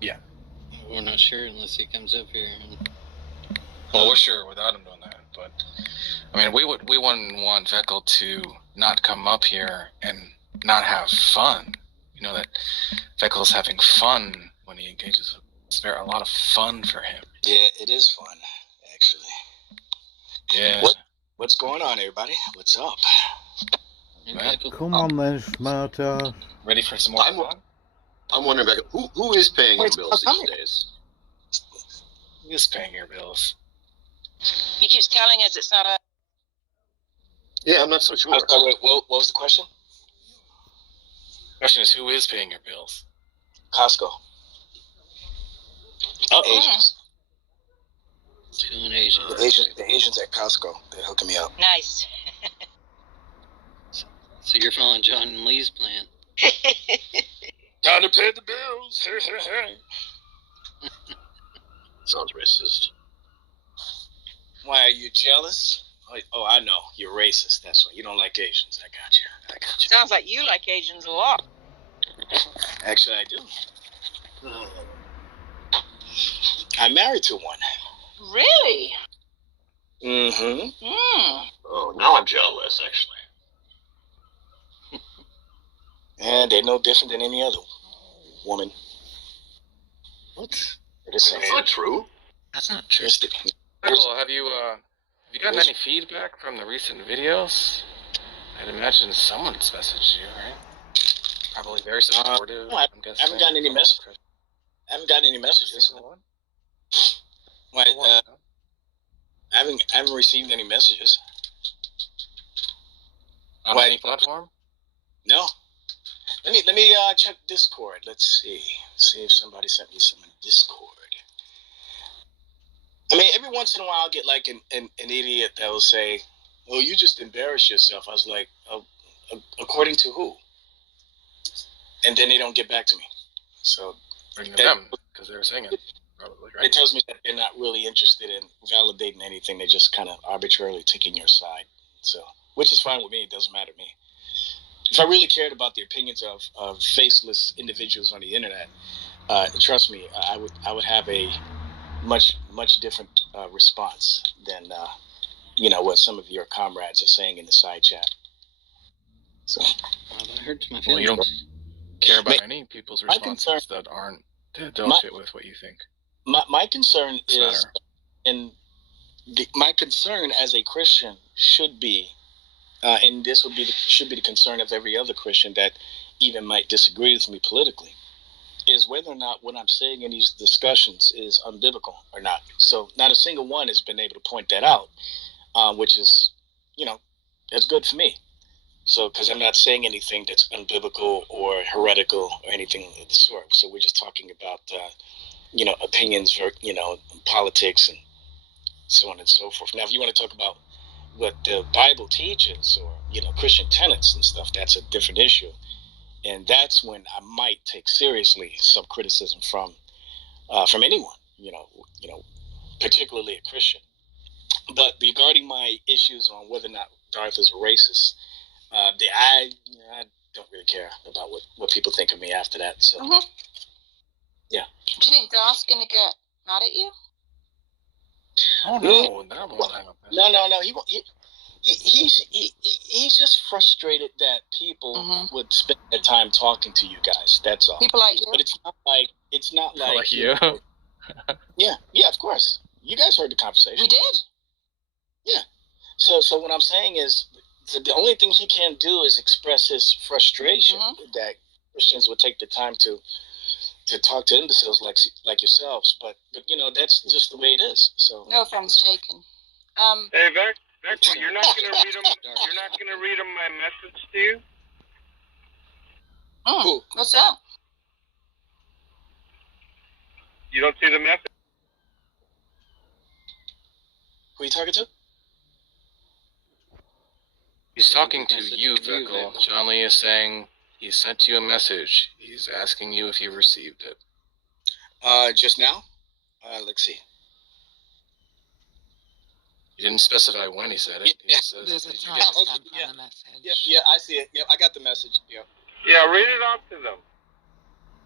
Yeah. We're not sure unless he comes up here. Well, we're sure without him doing that, but I mean, we wouldn't want Veckel to not come up here and not have fun. You know that Veckel's having fun when he engages. It's a lot of fun for him. Yeah, it is fun, actually. Yeah. What's going on, everybody? What's up? Man. Come on then, smart ass. Ready for some more fun? I'm wondering, Veckel, who is paying your bills these days? Who's paying your bills? He keeps telling us it's not a. Yeah, I'm not so sure. Wait, what was the question? Question is, who is paying your bills? Costco. Asians. Two Asians. The Asians at Costco. They're hooking me up. Nice. So you're following John Lee's plan. Time to pay the bills. Sounds racist. Why, are you jealous? Oh, I know. You're racist. That's why. You don't like Asians. I got you. Sounds like you like Asians a lot. Actually, I do. I'm married to one. Really? Mm-hmm. Oh, now I'm jealous, actually. And they're no different than any other woman. What? That's not true. That's not true. Well, have you gotten any feedback from the recent videos? I'd imagine someone's messaged you, right? Probably very supportive. No, I haven't gotten any messages. I haven't gotten any messages. Why? I haven't received any messages. On any platform? No. Let me check Discord. Let's see if somebody sent me some in Discord. I mean, every once in a while I'll get like an idiot that will say, "Oh, you just embarrass yourself." I was like, according to who? And then they don't get back to me. So bring them because they were saying it. Probably, right? It tells me that they're not really interested in validating anything. They're just kind of arbitrarily taking your side. So, which is fine with me. It doesn't matter to me. If I really cared about the opinions of faceless individuals on the internet, trust me, I would have a much different response than what some of your comrades are saying in the side chat. So, that hurts my well, feelings. you don't care about any people's responses that don't fit with what you think. My concern is, and my concern as a Christian should be, and this should be the concern of every other Christian that even might disagree with me politically, is whether or not what I'm saying in these discussions is unbiblical or not. So not a single one has been able to point that out, which is, that's good for me. So, because I'm not saying anything that's unbiblical or heretical or anything of the sort. So we're just talking about, opinions or, politics and so on and so forth. Now, if you want to talk about what the Bible teaches or, Christian tenets and stuff, that's a different issue. And that's when I might take seriously some criticism from anyone, particularly a Christian. But regarding my issues on whether or not Darth is a racist, I don't really care about what people think of me after that. So, yeah. Do you think Darth's gonna get mad at you? Oh no, No. He's just frustrated that people would spend their time talking to you guys. That's all. People like you. But it's not like you. Yeah, of course. You guys heard the conversation. We did. Yeah. So what I'm saying is, the only thing he can do is express his frustration that Christians would take the time to talk to imbeciles like yourselves. But that's just the way it is. So no offense taken. Hey, Vector, you're not gonna read him. You're not gonna read him my message to you. Cool. What's that? You don't see the message. Who are you talking to? He's talking to you, Veckle. John Lee is saying he sent you a message. He's asking you if you received it. Just now? Let's see. He didn't specify when he said it. Yeah. He says, There's a "Did you time get it?" stamp on the message. Yeah, I see it. Yeah, I got the message. Yeah. Yeah, read it out to them.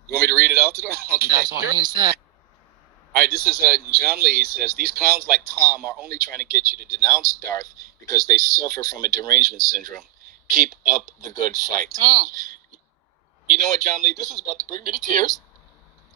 You want me to read it out to them? Okay. That's what he said. All right, this is John Lee. He says, these clowns like Tom are only trying to get you to denounce Darth because they suffer from a derangement syndrome. Keep up the good fight. You know what, John Lee? This is about to bring me to tears.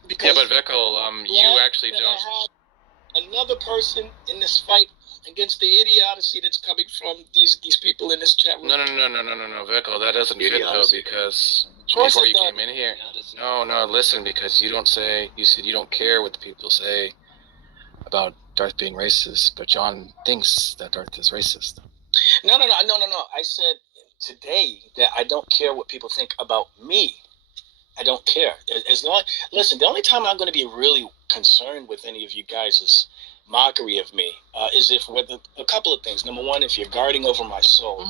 Yeah, but Veckle, you actually don't. I have another person in this fight against the idiocy that's coming from these people in this chat room. No, Veckle, that doesn't fit though, because course before it you does. came in here, no, listen, because you said you don't care what the people say about Darth being racist, but John thinks that Darth is racist. No. I said today that I don't care what people think about me. I don't care. Listen, the only time I'm going to be really concerned with any of you guys' mockery of me is if a couple of things. Number one, if you're guarding over my soul,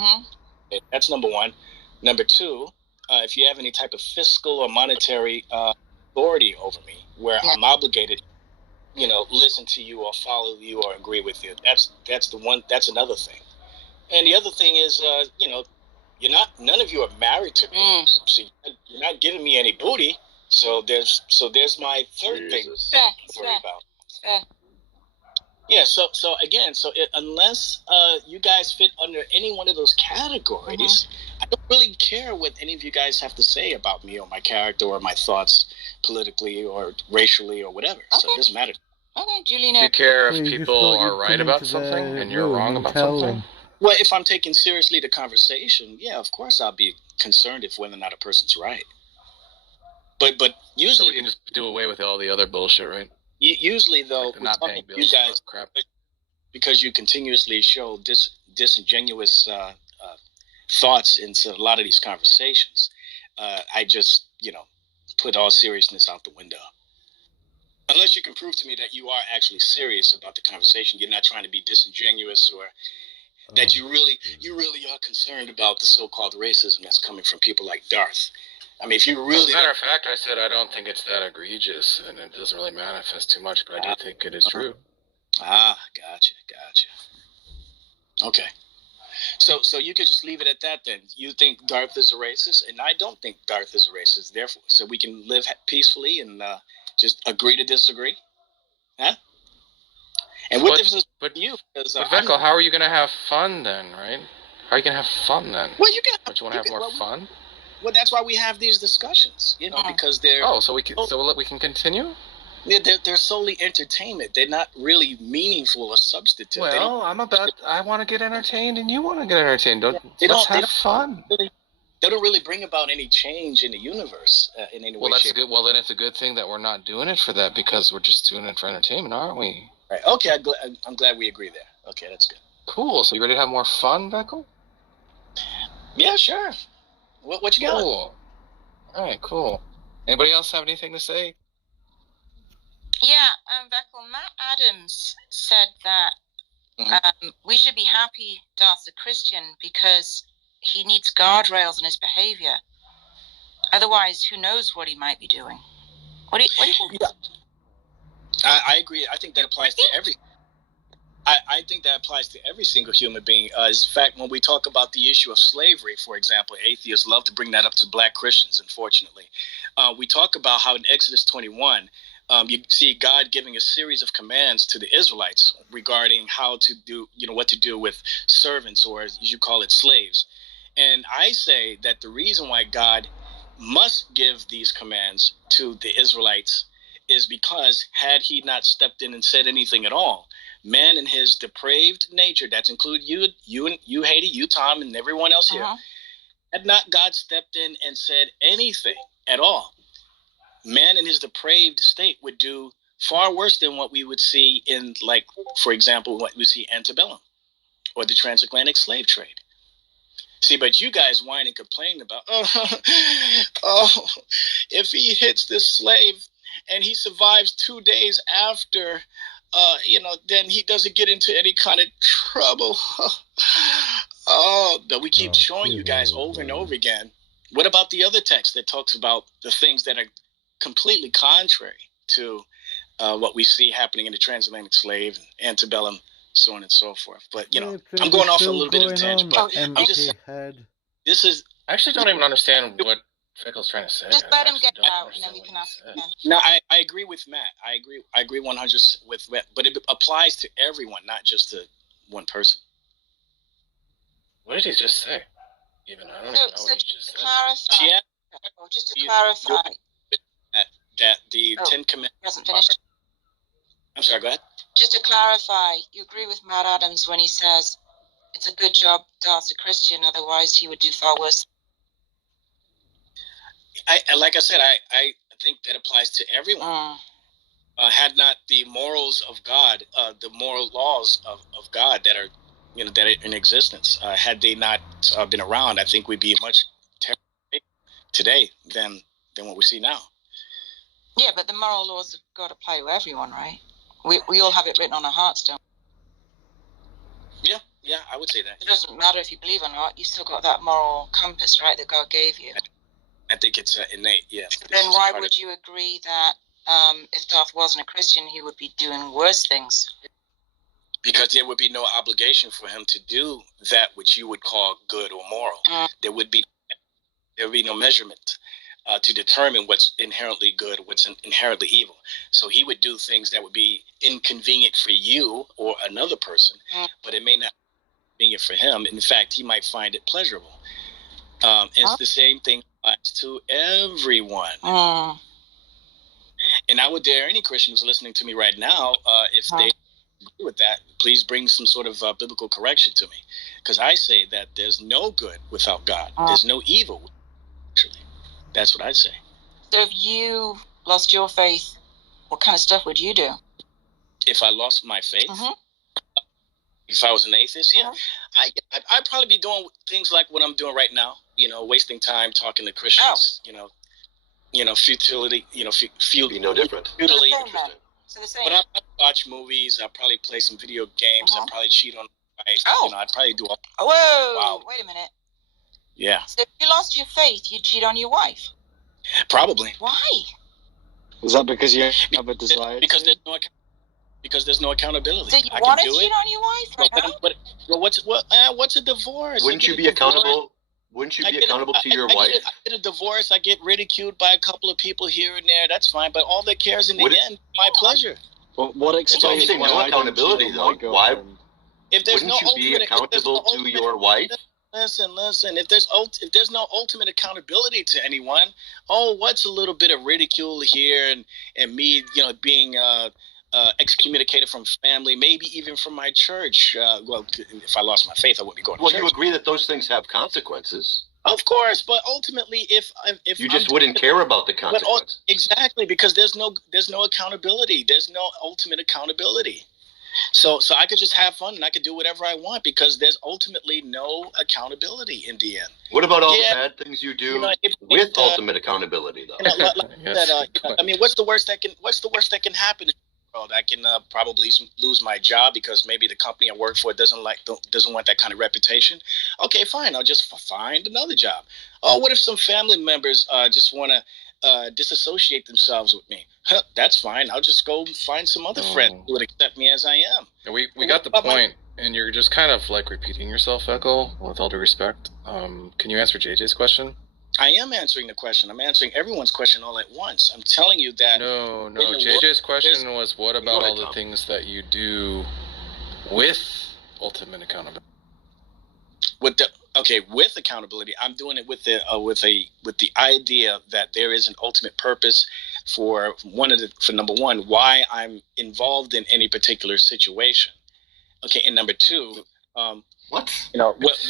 that's number one. Number two, if you have any type of fiscal or monetary authority over me, where I'm obligated, listen to you or follow you or agree with you. That's the one. That's another thing. And the other thing is, none of you are married to me, so you're not giving me any booty. So there's my third thing to worry about. Yeah. So unless you guys fit under any one of those categories, I don't really care what any of you guys have to say about me or my character or my thoughts politically or racially or whatever. So it doesn't matter. Okay, Julian. Do you care if people are right about something and you're wrong about something? Well, if I'm taking seriously the conversation, yeah, of course I'll be concerned if whether or not a person's right. But usually, so we can just do away with all the other bullshit, right? Usually, though, like not paying bills, you guys, crap. because you continuously show disingenuous thoughts into a lot of these conversations, I just put all seriousness out the window. Unless you can prove to me that you are actually serious about the conversation, you're not trying to be disingenuous, or that you really are concerned about the so-called racism that's coming from people like Darth. I mean, if you really... As a matter of fact, I said I don't think it's that egregious, and it doesn't really manifest too much, but I do think it is true. Gotcha. Okay. So you could just leave it at that then. You think Darth is a racist, and I don't think Darth is a racist, therefore. So we can live peacefully and just agree to disagree? Huh? And what difference is it to you? But Veckle, how are you going to have fun then, right? How are you going to have fun then? Well, don't you want to have more fun? Well, that's why we have these discussions, because they're... Oh, so we can continue? Yeah, they're solely entertainment. They're not really meaningful or substantive. Well, I want to get entertained, and you want to get entertained. Let's have fun. They don't really bring about any change in the universe in any way. Well, that's good. Well, then it's a good thing that we're not doing it for that, because we're just doing it for entertainment, aren't we? Right. Okay, I'm glad we agree there. Okay, that's good. Cool. So you ready to have more fun, Beckel? Yeah, sure. What you got? Cool. All right, cool. Anybody else have anything to say? Yeah, Beckel, Matt Adams said that we should be happy Darth's a Christian because he needs guardrails in his behavior. Otherwise, who knows what he might be doing? What do you think? Yeah. I agree. I think that applies to every. I think that applies to every single human being. In fact, when we talk about the issue of slavery, for example, atheists love to bring that up to black Christians, unfortunately. We talk about how in Exodus 21, you see God giving a series of commands to the Israelites regarding how to do, what to do with servants, or as you call it, slaves. And I say that the reason why God must give these commands to the Israelites is because had he not stepped in and said anything at all, man in his depraved nature, that's include you Haiti, you Tom, and everyone else here, had not God stepped in and said anything at all, man in his depraved state would do far worse than what we would see in, like, for example, what we see antebellum or the transatlantic slave trade. See, but you guys whine and complain about, if he hits this slave and he survives 2 days after, then he doesn't get into any kind of trouble. But we keep showing you guys over and over again. What about the other text that talks about the things that are completely contrary to what we see happening in the transatlantic slave and antebellum, so on and so forth? But, I'm going off a little bit of a tangent, but I'm just this is. I actually don't even understand what Fickle's trying to say. Just let him get out, and then we can ask again. No, I agree with Matt. I agree 100 with Matt, but it applies to everyone, not just to one person. What did he just say? Even I don't even know what he just said. Just to clarify, that the 10 Commandments hasn't finished. I'm sorry. Go ahead. Just to clarify, you agree with Matt Adams when he says it's a good job Darth's a Christian, otherwise he would do far worse. Like I said, I think that applies to everyone. Had not the morals of God, the moral laws of God that are, that are in existence, had they not been around, I think we'd be much today than what we see now. Yeah, but the moral laws of God apply to everyone, right? We all have it written on our hearts, don't we? Yeah, I would say that. It doesn't matter if you believe or not, you still got that moral compass, right, that God gave you. I think it's innate, yeah. Then why would you agree that if Darth wasn't a Christian, he would be doing worse things? Because there would be no obligation for him to do that which you would call good or moral. There would be no measurement to determine what's inherently good, what's inherently evil. So he would do things that would be inconvenient for you or another person, but it may not be convenient for him. In fact, he might find it pleasurable. It's the same thing applies to everyone. And I would dare any Christian who's listening to me right now, if they agree with that, please bring some sort of biblical correction to me. Because I say that there's no good without God. There's no evil, actually. That's what I'd say. So if you lost your faith, what kind of stuff would you do? If I lost my faith? If I was an atheist, I'd probably be doing things like what I'm doing right now. Wasting time talking to Christians. Futility. Be no different. Futility. So the same. But I'd watch movies. I'd probably play some video games. I'd probably cheat on my wife. I'd probably do all. Whoa! Wow. Wait a minute. Yeah. So if you lost your faith, you'd cheat on your wife? Probably. Why? Is that because you have a desire? Because there's no accountability. So you want to cheat on your wife right now? What's a divorce? Wouldn't you be accountable? Wouldn't you be accountable to your wife? I get a divorce. I get ridiculed by a couple of people here and there. That's fine. But all that cares in the end, my pleasure. But what explains no accountability, though? Why? If there's wouldn't you be accountable to your wife? Listen. If there's no ultimate accountability to anyone, what's a little bit of ridicule here and me, being excommunicated from family, maybe even from my church. Well, if I lost my faith, I wouldn't be going to church. Well, you agree that those things have consequences. Of course, but ultimately, if you just wouldn't care about the consequences. Exactly, because there's no accountability. There's no ultimate accountability. So I could just have fun and I could do whatever I want because there's ultimately no accountability in the end. What about all the bad things you do with ultimate accountability, though? I mean, what's the worst that can happen in the world? I can probably lose my job because maybe the company I work for doesn't want that kind of reputation. Okay, fine. I'll just find another job. Oh, what if some family members just want to disassociate themselves with me? That's fine. I'll just go find some other friend who would accept me as I am. We got the point, and you're just kind of like repeating yourself, Echo, with all due respect. Can you answer JJ's question? I am answering the question. I'm answering everyone's question all at once. I'm telling you that... No. JJ's question was, what about all the things that you do with ultimate accountability? With accountability, I'm doing it with the idea that there is an ultimate purpose for number one, why I'm involved in any particular situation. Okay, and number two, what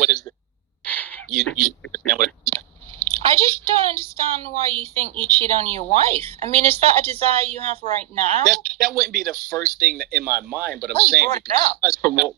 is the you understand what? I just don't understand why you think you cheat on your wife. I mean, is that a desire you have right now? That wouldn't be the first thing in my mind, but I'm saying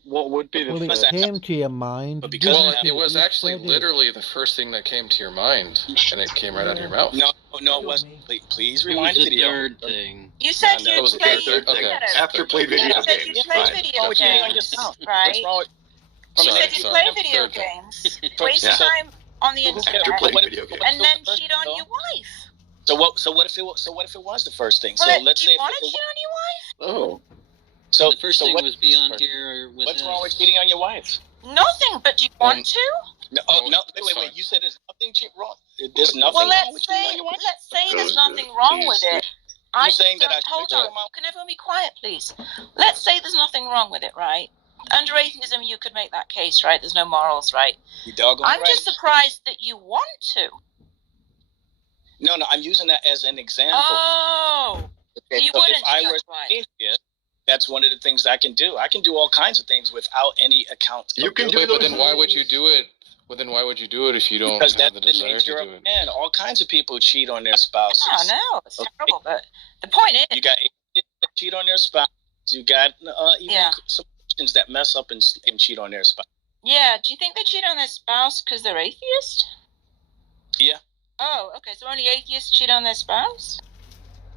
what would be the first? It came to your mind. It was actually literally the first thing that came to your mind, and it came right out of your mouth. No, it wasn't. Please rewind the video. Third thing. You said you played video games. You played video games, right? You said you play video games, waste time on the internet, and then cheat on your wife. So what if it was the first thing? Well, so let's do say you want to cheat on your wife? Oh. So the first thing was be on here with what's wrong with cheating on your wife? Nothing, but do you want to? No, wait. You said there's nothing wrong. There's nothing wrong with cheating on your wife? Let's say there's nothing wrong with it. You're saying that hold on. Can everyone be quiet, please? Let's say there's nothing wrong with it, right? Under atheism, you could make that case, right? There's no morals, right? I'm just surprised that you want to. No, I'm using that as an example. Oh, okay, you so wouldn't. If I were atheist, that's one of the things I can do. I can do all kinds of things without any account. You can do it, but then why would you do it? Well, then why would you do it if you don't have the desire to do it? Man, all kinds of people cheat on their spouses. I know, it's terrible, but the point is... You got atheists that cheat on their spouse. You got even some Christians that mess up and cheat on their spouse. Yeah, do you think they cheat on their spouse because they're atheist? Yeah. Oh, okay, so only atheists cheat on their spouse?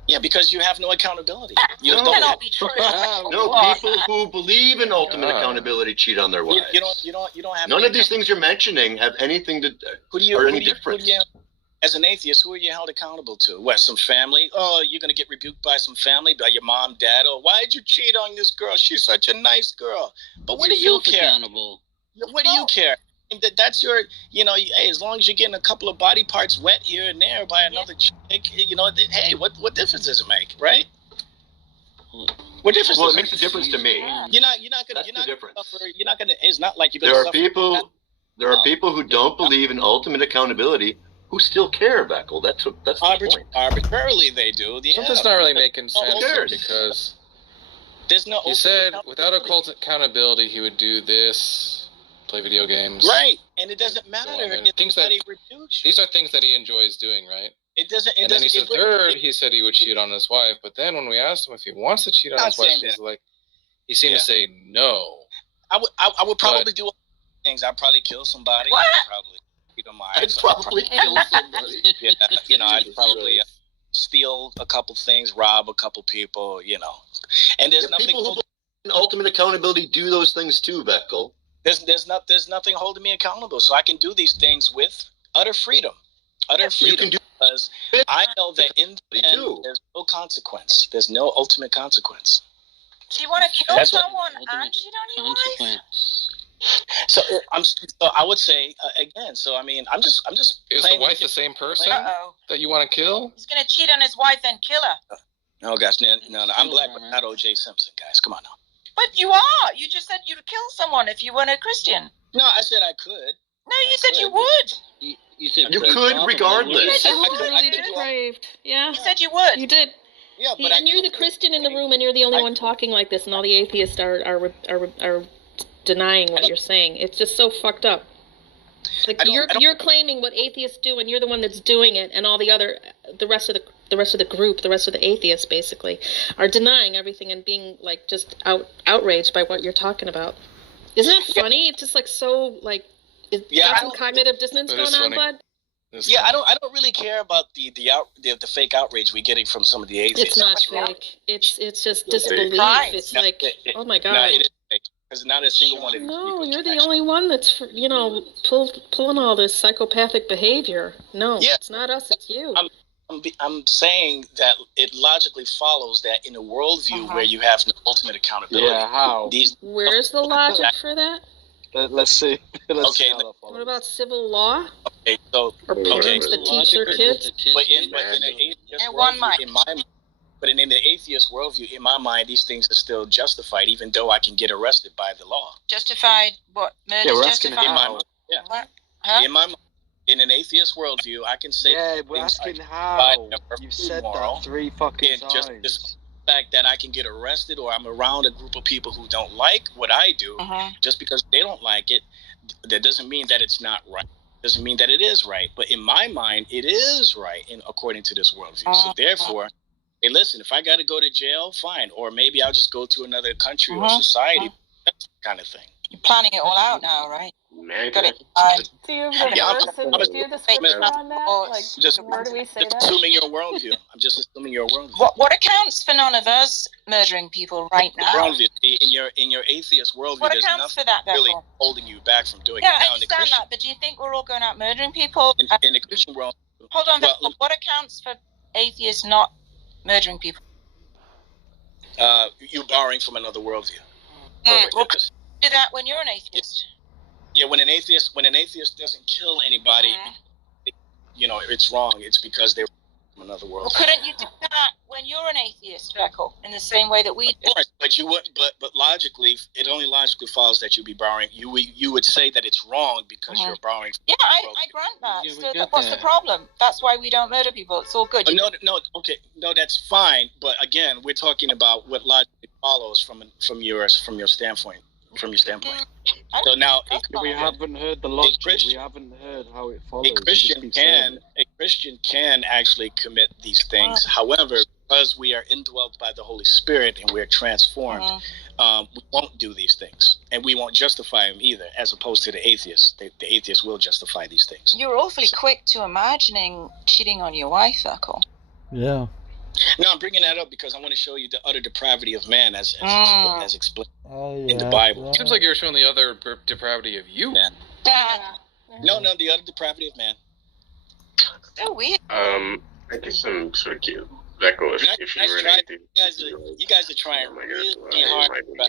Yeah, because you have no accountability. You cannot be true. No, people who believe in ultimate accountability cheat on their wives. You don't have. None of these things you're mentioning have anything to. Difference. As an atheist, who are you held accountable to? What, some family? Oh, you're gonna get rebuked by some family, by your mom, dad. Or why'd you cheat on this girl? She's such a nice girl. But what do you care? Accountable. What do you care? That's your, hey, as long as you're getting a couple of body parts wet here and there by another chick, hey, what difference does it make, right? What difference? Well, it makes a difference to me. You're not gonna suffer. You're not gonna. It's not like you're gonna suffer. There are people who don't believe in ultimate accountability who still care, Beckel. That's the point. Arbitrarily, they do. Yeah. Something's not really making sense because there's no. He said without occult accountability, he would do this. Play video games. Right, and it doesn't matter if things somebody rebukes you. These are things that he enjoys doing, right? It doesn't. And then he said third, he said he would cheat on his wife, but then when we asked him if he wants to cheat on his wife, he seemed to say no. I would probably do things. I'd probably kill somebody. What? I'd probably kill somebody. Yeah, I'd probably steal a couple things, rob a couple people, And there's nothing. People who believe in ultimate accountability do those things too, Beckel. There's nothing holding me accountable, so I can do these things with utter freedom. Because I know that in the end, there's no consequence. There's no ultimate consequence. Do you want to kill someone and cheat on your wife? So I would say again. So I mean, I'm just. Is the wife the same person that you want to kill? He's gonna cheat on his wife and kill her. Oh gosh, no. I'm black, but not O.J. Simpson, guys. Come on now. But you are. You just said you'd kill someone if you weren't a Christian. No, I said I could. No, you said you would. You said You could regardless. Totally depraved. Yeah. You said you would. You did. Yeah, but and you're the Christian in the room, and you're the only one talking like this, and all the atheists are denying what you're saying. It's just so fucked up. Like you're claiming what atheists do, and you're the one that's doing it, and all the rest of the group, the rest of the atheists, basically, are denying everything and being like just outraged by what you're talking about. Isn't that funny? It's just like so like. Got some cognitive dissonance going on, bud? Yeah, I don't really care about the fake outrage we're getting from some of the atheists. It's not fake. It's just disbelief. It's like, oh my god. No, it is fake. Because not a single one of these No, you're the only one that's pulling all this psychopathic behavior. No, it's not us. It's you. I'm saying that it logically follows that in a worldview where you have no ultimate accountability. Yeah, how? Where's the logic for that? Let's see. What about civil law? Okay, so or parents that teach their kids? But in the atheist worldview, in my mind, these things are still justified, even though I can get arrested by the law. Justified what? Murder's justified? In my mind, yeah. What? Huh? In my mind, in an atheist worldview, I can say we're asking how. You've said that 3 fucking times. Just this fact that I can get arrested or I'm around a group of people who don't like what I do, just because they don't like it, that doesn't mean that it's not right. Doesn't mean that it is right. But in my mind, it is right according to this worldview. So therefore, hey, listen, if I got to go to jail, fine. Or maybe I'll just go to another country or society. That kind of thing. You're planning it all out now, right? Got it. Do you have the scripture on that? Like, where do we say that? Assuming your worldview. I'm just assuming your worldview. What accounts for none of us murdering people right now? Worldview. In your atheist worldview, what there's accounts nothing for that, really holding you back from doing yeah, it. Yeah, I understand that, but do you think we're all going out murdering people? In the Christian world. Hold on, what accounts for atheists not murdering people? You borrowing from another worldview. Well, do that when you're an atheist. Yeah, when an atheist doesn't kill anybody, it's wrong. It's because they're from another world. Well, couldn't you do that when you're an atheist, Reckle, in the same way that we do? Of course, but you would. But logically, it only logically follows that you'd be borrowing. You would say that it's wrong because you're borrowing. Yeah, I grant that. So what's the problem? That's why we don't murder people. It's all good. No, that's fine. But again, we're talking about what logically follows from your standpoint. So now we haven't heard the logic. We haven't heard how it follows. A Christian can actually commit these things. However, because we are indwelt by the Holy Spirit and we're transformed, we won't do these things, and we won't justify them either. As opposed to the atheists, the atheists will justify these things. You're awfully quick to imagining cheating on your wife, Reckle. Yeah. No, I'm bringing that up because I want to show you the utter depravity of man as explained in the Bible. Seems like you're showing the other depravity of you. No, the utter depravity of man. So weird. I guess I'm sort of cute. Reckle, if you were you guys are trying really hard. No,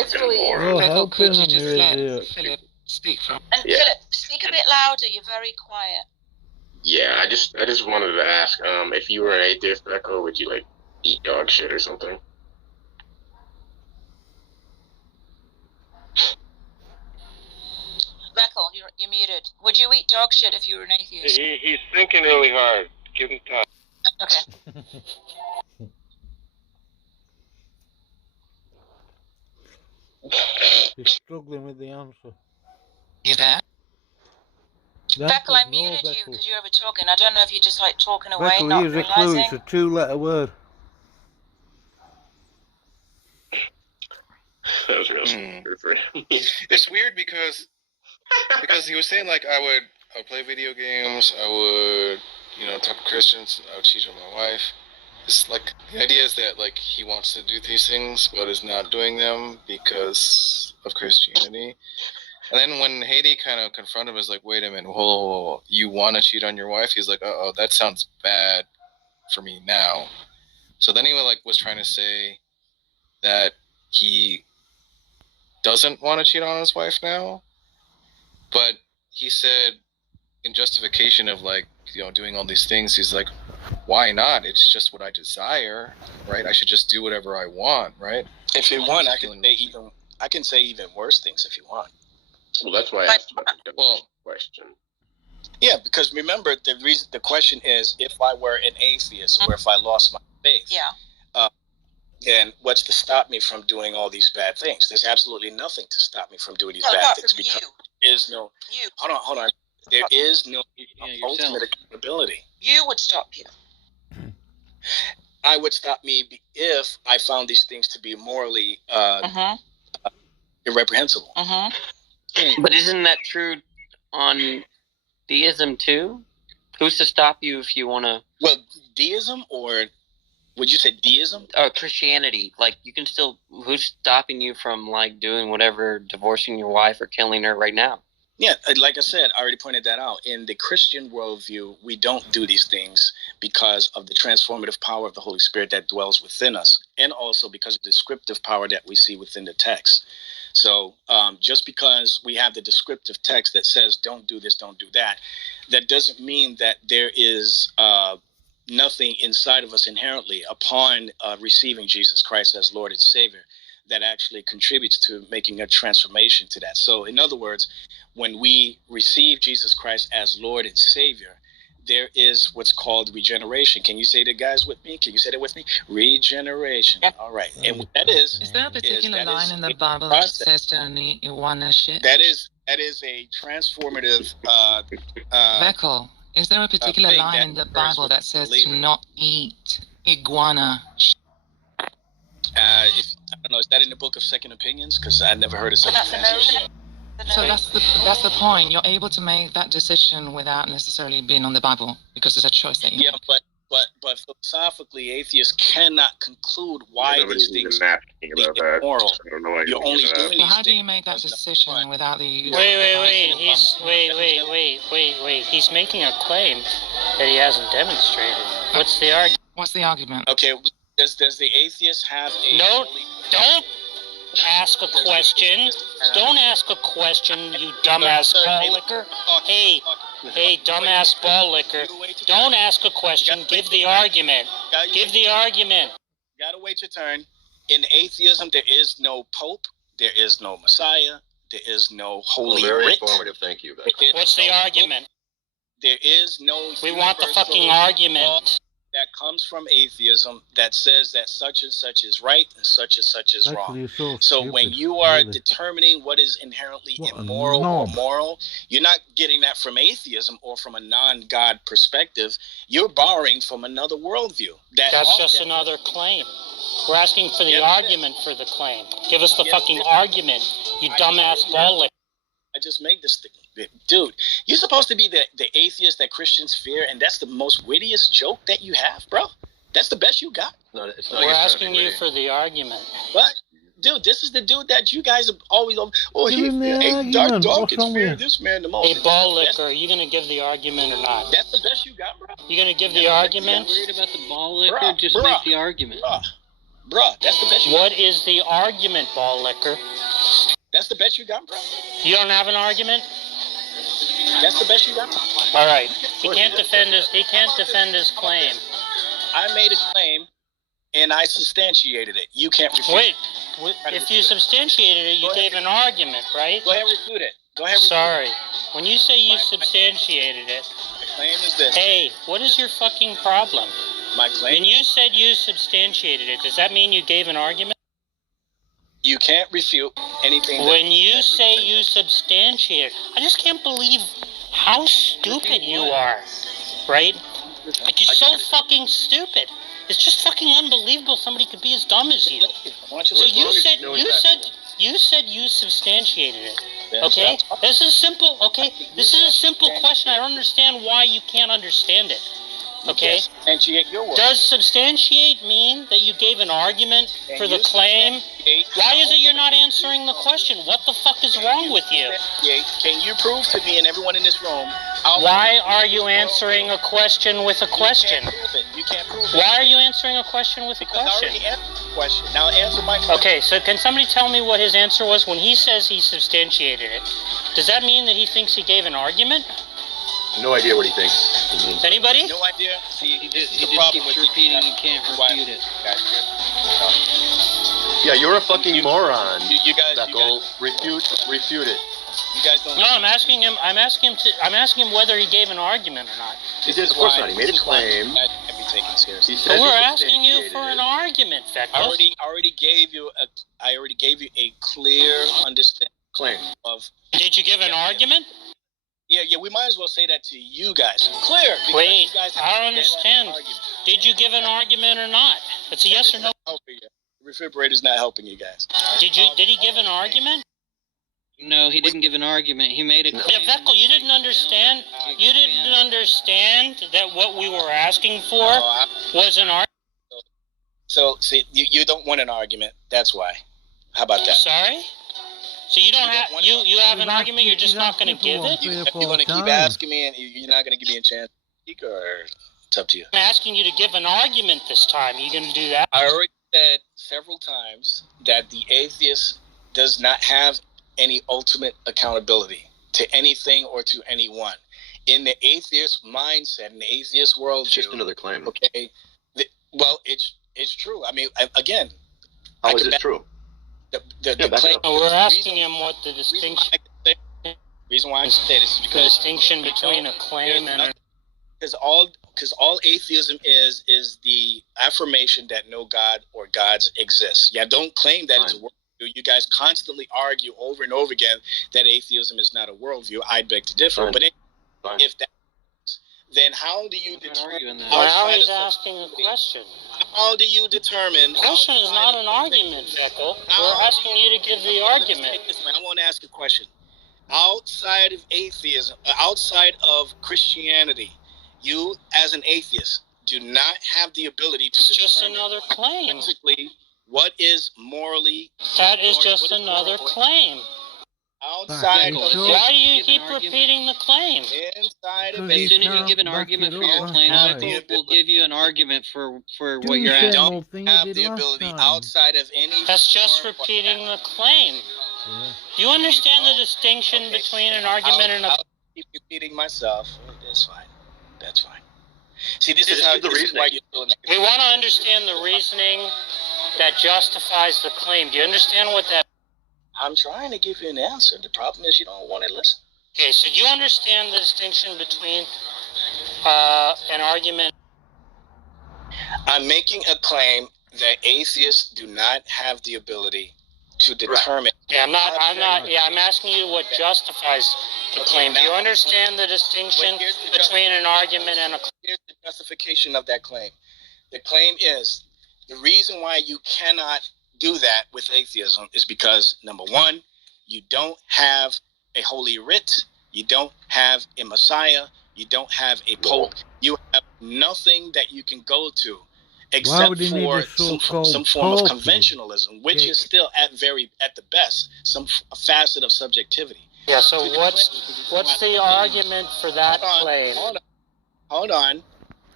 it's really Reckle, could you just let Philip speak from? And Philip, speak a bit louder. You're very quiet. Yeah, I just wanted to ask, if you were an atheist, Reckle, would you like eat dog shit or something? Reckle, you're muted. Would you eat dog shit if you were an atheist? He's thinking really hard. Give him time. Okay. He's struggling with the answer. You there? Beckle, I muted you because you're over talking. I don't know if you're just like talking away, Beckle, not here's a clue. It's realizing. a 2-letter word. That was real. It's weird because he was saying like I would play video games, I would talk to Christians, I would cheat on my wife. It's like the idea is that like he wants to do these things but is not doing them because of Christianity. And then when Haiti kind of confronted him, was like, wait a minute, whoa, you want to cheat on your wife? He's like, uh-oh, that sounds bad for me now. So then he was trying to say that he doesn't want to cheat on his wife now. But he said in justification of doing all these things, he's like, why not? It's just what I desire, right? I should just do whatever I want, right? If you want, I can say even worse things if you want. Well, that's why I asked about the question. Yeah, because remember the question is if I were an atheist or if I lost my faith. Yeah. Then what's to stop me from doing all these bad things? There's absolutely nothing to stop me from doing these bad things because there is no. Hold on. There is no ultimate accountability. You would stop you. I would stop me if I found these things to be morally irreprehensible. But isn't that true on deism too? Who's to stop you if you want to? Well, deism, or would you say deism? Christianity. Like, you can still. Who's stopping you from like doing whatever, divorcing your wife or killing her right now? Yeah, like I said, I already pointed that out. In the Christian worldview, we don't do these things because of the transformative power of the Holy Spirit that dwells within us, and also because of the descriptive power that we see within the text. So just because we have the descriptive text that says don't do this, don't do that, that doesn't mean that there is nothing inside of us inherently upon receiving Jesus Christ as Lord and Savior that actually contributes to making a transformation to that. So in other words, when we receive Jesus Christ as Lord and Savior, there is what's called regeneration. Can you say that, guys, with me? Can you say that with me? Regeneration. All right. And what that is... Is there a particular line in the Bible that says to only you want to shit? That is a transformative... Vekel, is there a particular line in the Bible that says to not eat iguana? I don't know. Is that in the book of Second Opinions? Because I never heard of such a passage. So that's the point. You're able to make that decision without necessarily being on the Bible because it's a choice that you make. But philosophically, atheists cannot conclude why these things are immoral. You're only doing these things. How do you make that decision without the? Wait. He's making a claim that he hasn't demonstrated. What's the argument? What's the argument? Okay, does the atheist have a? No, don't ask a question. Don't ask a question, you dumbass ball licker. Hey, dumbass ball licker. Don't ask a question. Give the argument. Give the argument. You gotta wait your turn. In atheism, there is no pope. There is no Messiah. There is no holy very writ. informative. Thank you. What's the argument? There is no. We want the fucking argument. That comes from atheism that says that such and such is right and such is wrong. So when you are determining what is inherently immoral or moral, you're not getting that from atheism or from a non-God perspective. You're borrowing from another worldview. That's just another claim. We're asking for the argument for the claim. Give us the fucking argument, you dumbass ball licker. I just make this thing. Dude, you're supposed to be the atheist that Christians fear, and that's the most wittiest joke that you have, bro. That's the best you got. No, it's not. We're asking you for the argument. But, dude, this is the dude that you guys have always... Dark can fear this man the most. Hey, ball licker, are you going to give the argument or not? That's the best you got, bro. You going to give the argument? Worried about the ball licker? Just make the argument. Bruh, that's the best you got. What is the argument, ball licker? That's the best you got, bro. You don't have an argument? That's the best you got. All right. He can't defend his claim. I made a claim, and I substantiated it. You can't refute it. Wait. If you substantiated it, you gave an argument, right? Go ahead and refute it. Sorry. When you say you substantiated it, my claim is this. Hey, what is your fucking problem? My claim. When you said you substantiated it, does that mean you gave an argument? You can't refute anything. When you say you substantiate, I just can't believe how stupid you are, right? Like, you're so fucking stupid. It's just fucking unbelievable somebody could be as dumb as you. So you said you substantiated it. Okay? This is simple. Okay? This is a simple question. I don't understand why you can't understand it. Okay? Substantiate your word. Does substantiate mean that you gave an argument for the claim? Why is it you're not answering the question? What the fuck is wrong with you? Can you prove to me and everyone in this room? Why are you answering a question with a question? You can't prove it. Why are you answering a question with a question? I already answered the question. Now answer my question. Okay, so can somebody tell me what his answer was when he says he substantiated it? Does that mean that he thinks he gave an argument? No idea what he thinks. Anybody? No idea. See, he just keeps repeating he can't refute it. Yeah, you're a fucking moron. You guys, refute it. You guys don't. No, I'm asking him whether he gave an argument or not. He did, of course not. He made a claim. That can't be taken seriously. But we're asking you for an argument, Feckles. I already gave you a clear understanding claim of. Did you give an argument? Yeah, we might as well say that to you guys. Clear. Wait, you guys I don't understand. Did you give an argument or not? It's a yes or no. Helping you. The refrigerator's not helping you guys. Did he give an argument? No, he didn't give an argument. He made a claim. Yeah, Veckel, you didn't understand. You didn't understand that what we were asking for was an argument. So, see, you don't want an argument. That's why. How about that? Sorry? So you don't have you have an argument. You're just not going to give it. You're going to keep asking me, and you're not going to give me a chance to speak, or it's up to you. I'm asking you to give an argument this time. Are you going to do that? I already said several times that the atheist does not have any ultimate accountability to anything or to anyone. In the atheist mindset, in the atheist world, just another claim. Okay, well, it's true. I mean, again, how is it true? The claim. We're asking him what the distinction. Reason why I say this is because the distinction between a claim and because all atheism is the affirmation that no God or gods exist. Yeah, don't claim that it's a worldview. You guys constantly argue over and over again that atheism is not a worldview. I beg to differ. But if that, then how do you determine? Now he's asking a question. How do you determine? The question is not an argument, Feckle. We're asking you to give the argument. I want to ask a question. Outside of atheism, outside of Christianity, you as an atheist do not have the ability to determine. Just another claim. Basically, what is morally? That is just another claim. Outside of why do you keep repeating the claim? Inside of as soon as you give an argument for your claim, people will give you an argument for what you're asking. Don't have the ability outside of any. That's just repeating the claim. Yeah. Do you understand the distinction between an argument and a? I'll keep repeating myself. That's fine. That's fine. See, this is how the reason why you feel negative. We want to understand the reasoning that justifies the claim. Do you understand what that? I'm trying to give you an answer. The problem is you don't want to listen. Okay, so do you understand the distinction between an argument? I'm making a claim that atheists do not have the ability to determine. Yeah, I'm not. Yeah, I'm asking you what justifies the claim. Do you understand the distinction between an argument and a claim? Here's the justification of that claim. The claim is the reason why you cannot do that with atheism is because, number one, you don't have a holy writ, you don't have a Messiah, you don't have a pope, you have nothing that you can go to except for some form of conventionalism, which is still at the best some facet of subjectivity. Yeah. So what's the argument for that claim? Hold on.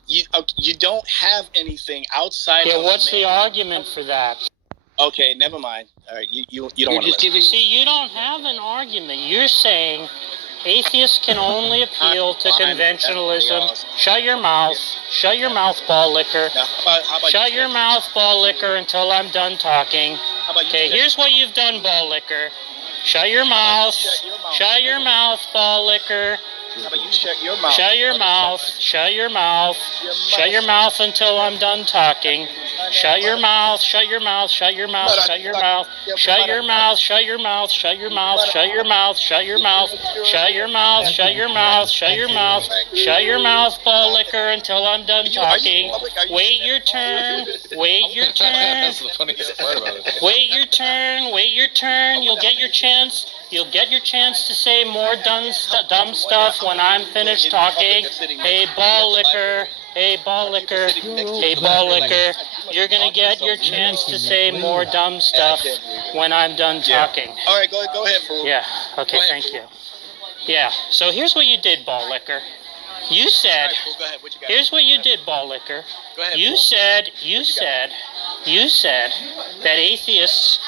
You don't have anything outside. Yeah. What's the argument for that? Okay, never mind. All right, you don't want to listen. See, you don't have an argument. You're saying atheists can only appeal to conventionalism. Shut your mouth. Shut your mouth, ball licker. Shut your mouth, ball licker, until I'm done talking. Okay, here's what you've done, ball licker. Shut your mouth. Shut your mouth, ball licker. How about you shut your mouth? Shut your mouth. Shut your mouth. Shut your mouth until I'm done talking. Shut your mouth. Shut your mouth. Shut your mouth. Shut your mouth. Shut your mouth. Shut your mouth. Shut your mouth. Shut your mouth. Shut your mouth. Shut your mouth. Shut your mouth. Shut your mouth. Shut your mouth, ball licker, until I'm done talking. Wait your turn. Wait your turn. That's the funniest part about it. Wait your turn. Wait your turn. You'll get your chance. You'll get your chance to say more dumb stuff when I'm finished talking. Hey, ball licker. Hey, ball licker. Hey, ball licker. You're going to get your chance to say more dumb stuff when I'm done talking. All right, go ahead, fool. Yeah, okay, thank you. Yeah, so here's what you did, ball licker. You said, here's what you did, ball licker. You said that atheists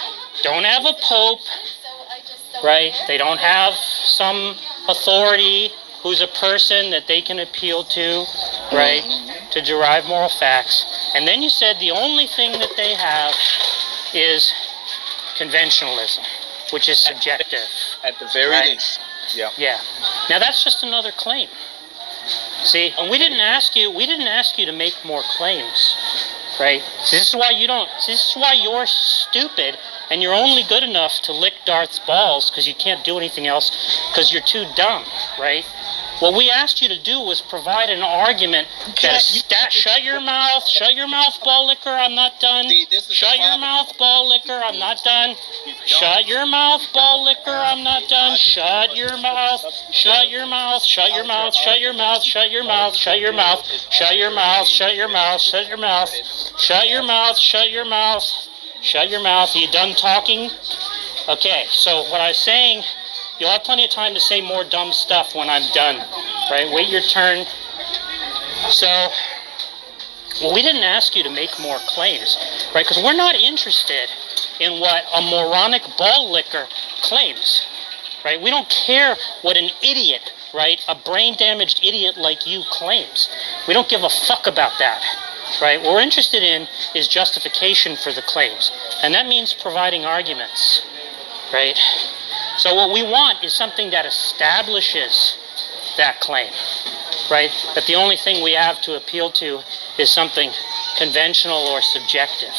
don't have a pope, right? They don't have some authority who's a person that they can appeal to, right, to derive moral facts. And then you said the only thing that they have is conventionalism, which is subjective. At the very right? least. Yeah. Yeah. Now that's just another claim. See, and we didn't ask you to make more claims, right? This is why you're stupid and you're only good enough to lick Darth's balls because you can't do anything else because you're too dumb, right? What we asked you to do was provide an argument that shut your mouth, ball licker, I'm not done. Shut your mouth, ball licker, I'm not done. Shut your mouth, ball licker, I'm not done. Shut your mouth, shut your mouth, shut your mouth, shut your mouth, shut your mouth, shut your mouth, shut your mouth, shut your mouth, shut your mouth, shut your mouth, shut your mouth, shut your mouth. Are you done talking? Okay, so what I was saying, you'll have plenty of time to say more dumb stuff when I'm done, right? Wait your turn. So, well, we didn't ask you to make more claims, right? Because we're not interested in what a moronic ball licker claims, right? We don't care what an idiot, right, a brain-damaged idiot like you claims. We don't give a fuck about that, right? What we're interested in is justification for the claims, and that means providing arguments, right? So what we want is something that establishes that claim, right? That the only thing we have to appeal to is something conventional or subjective,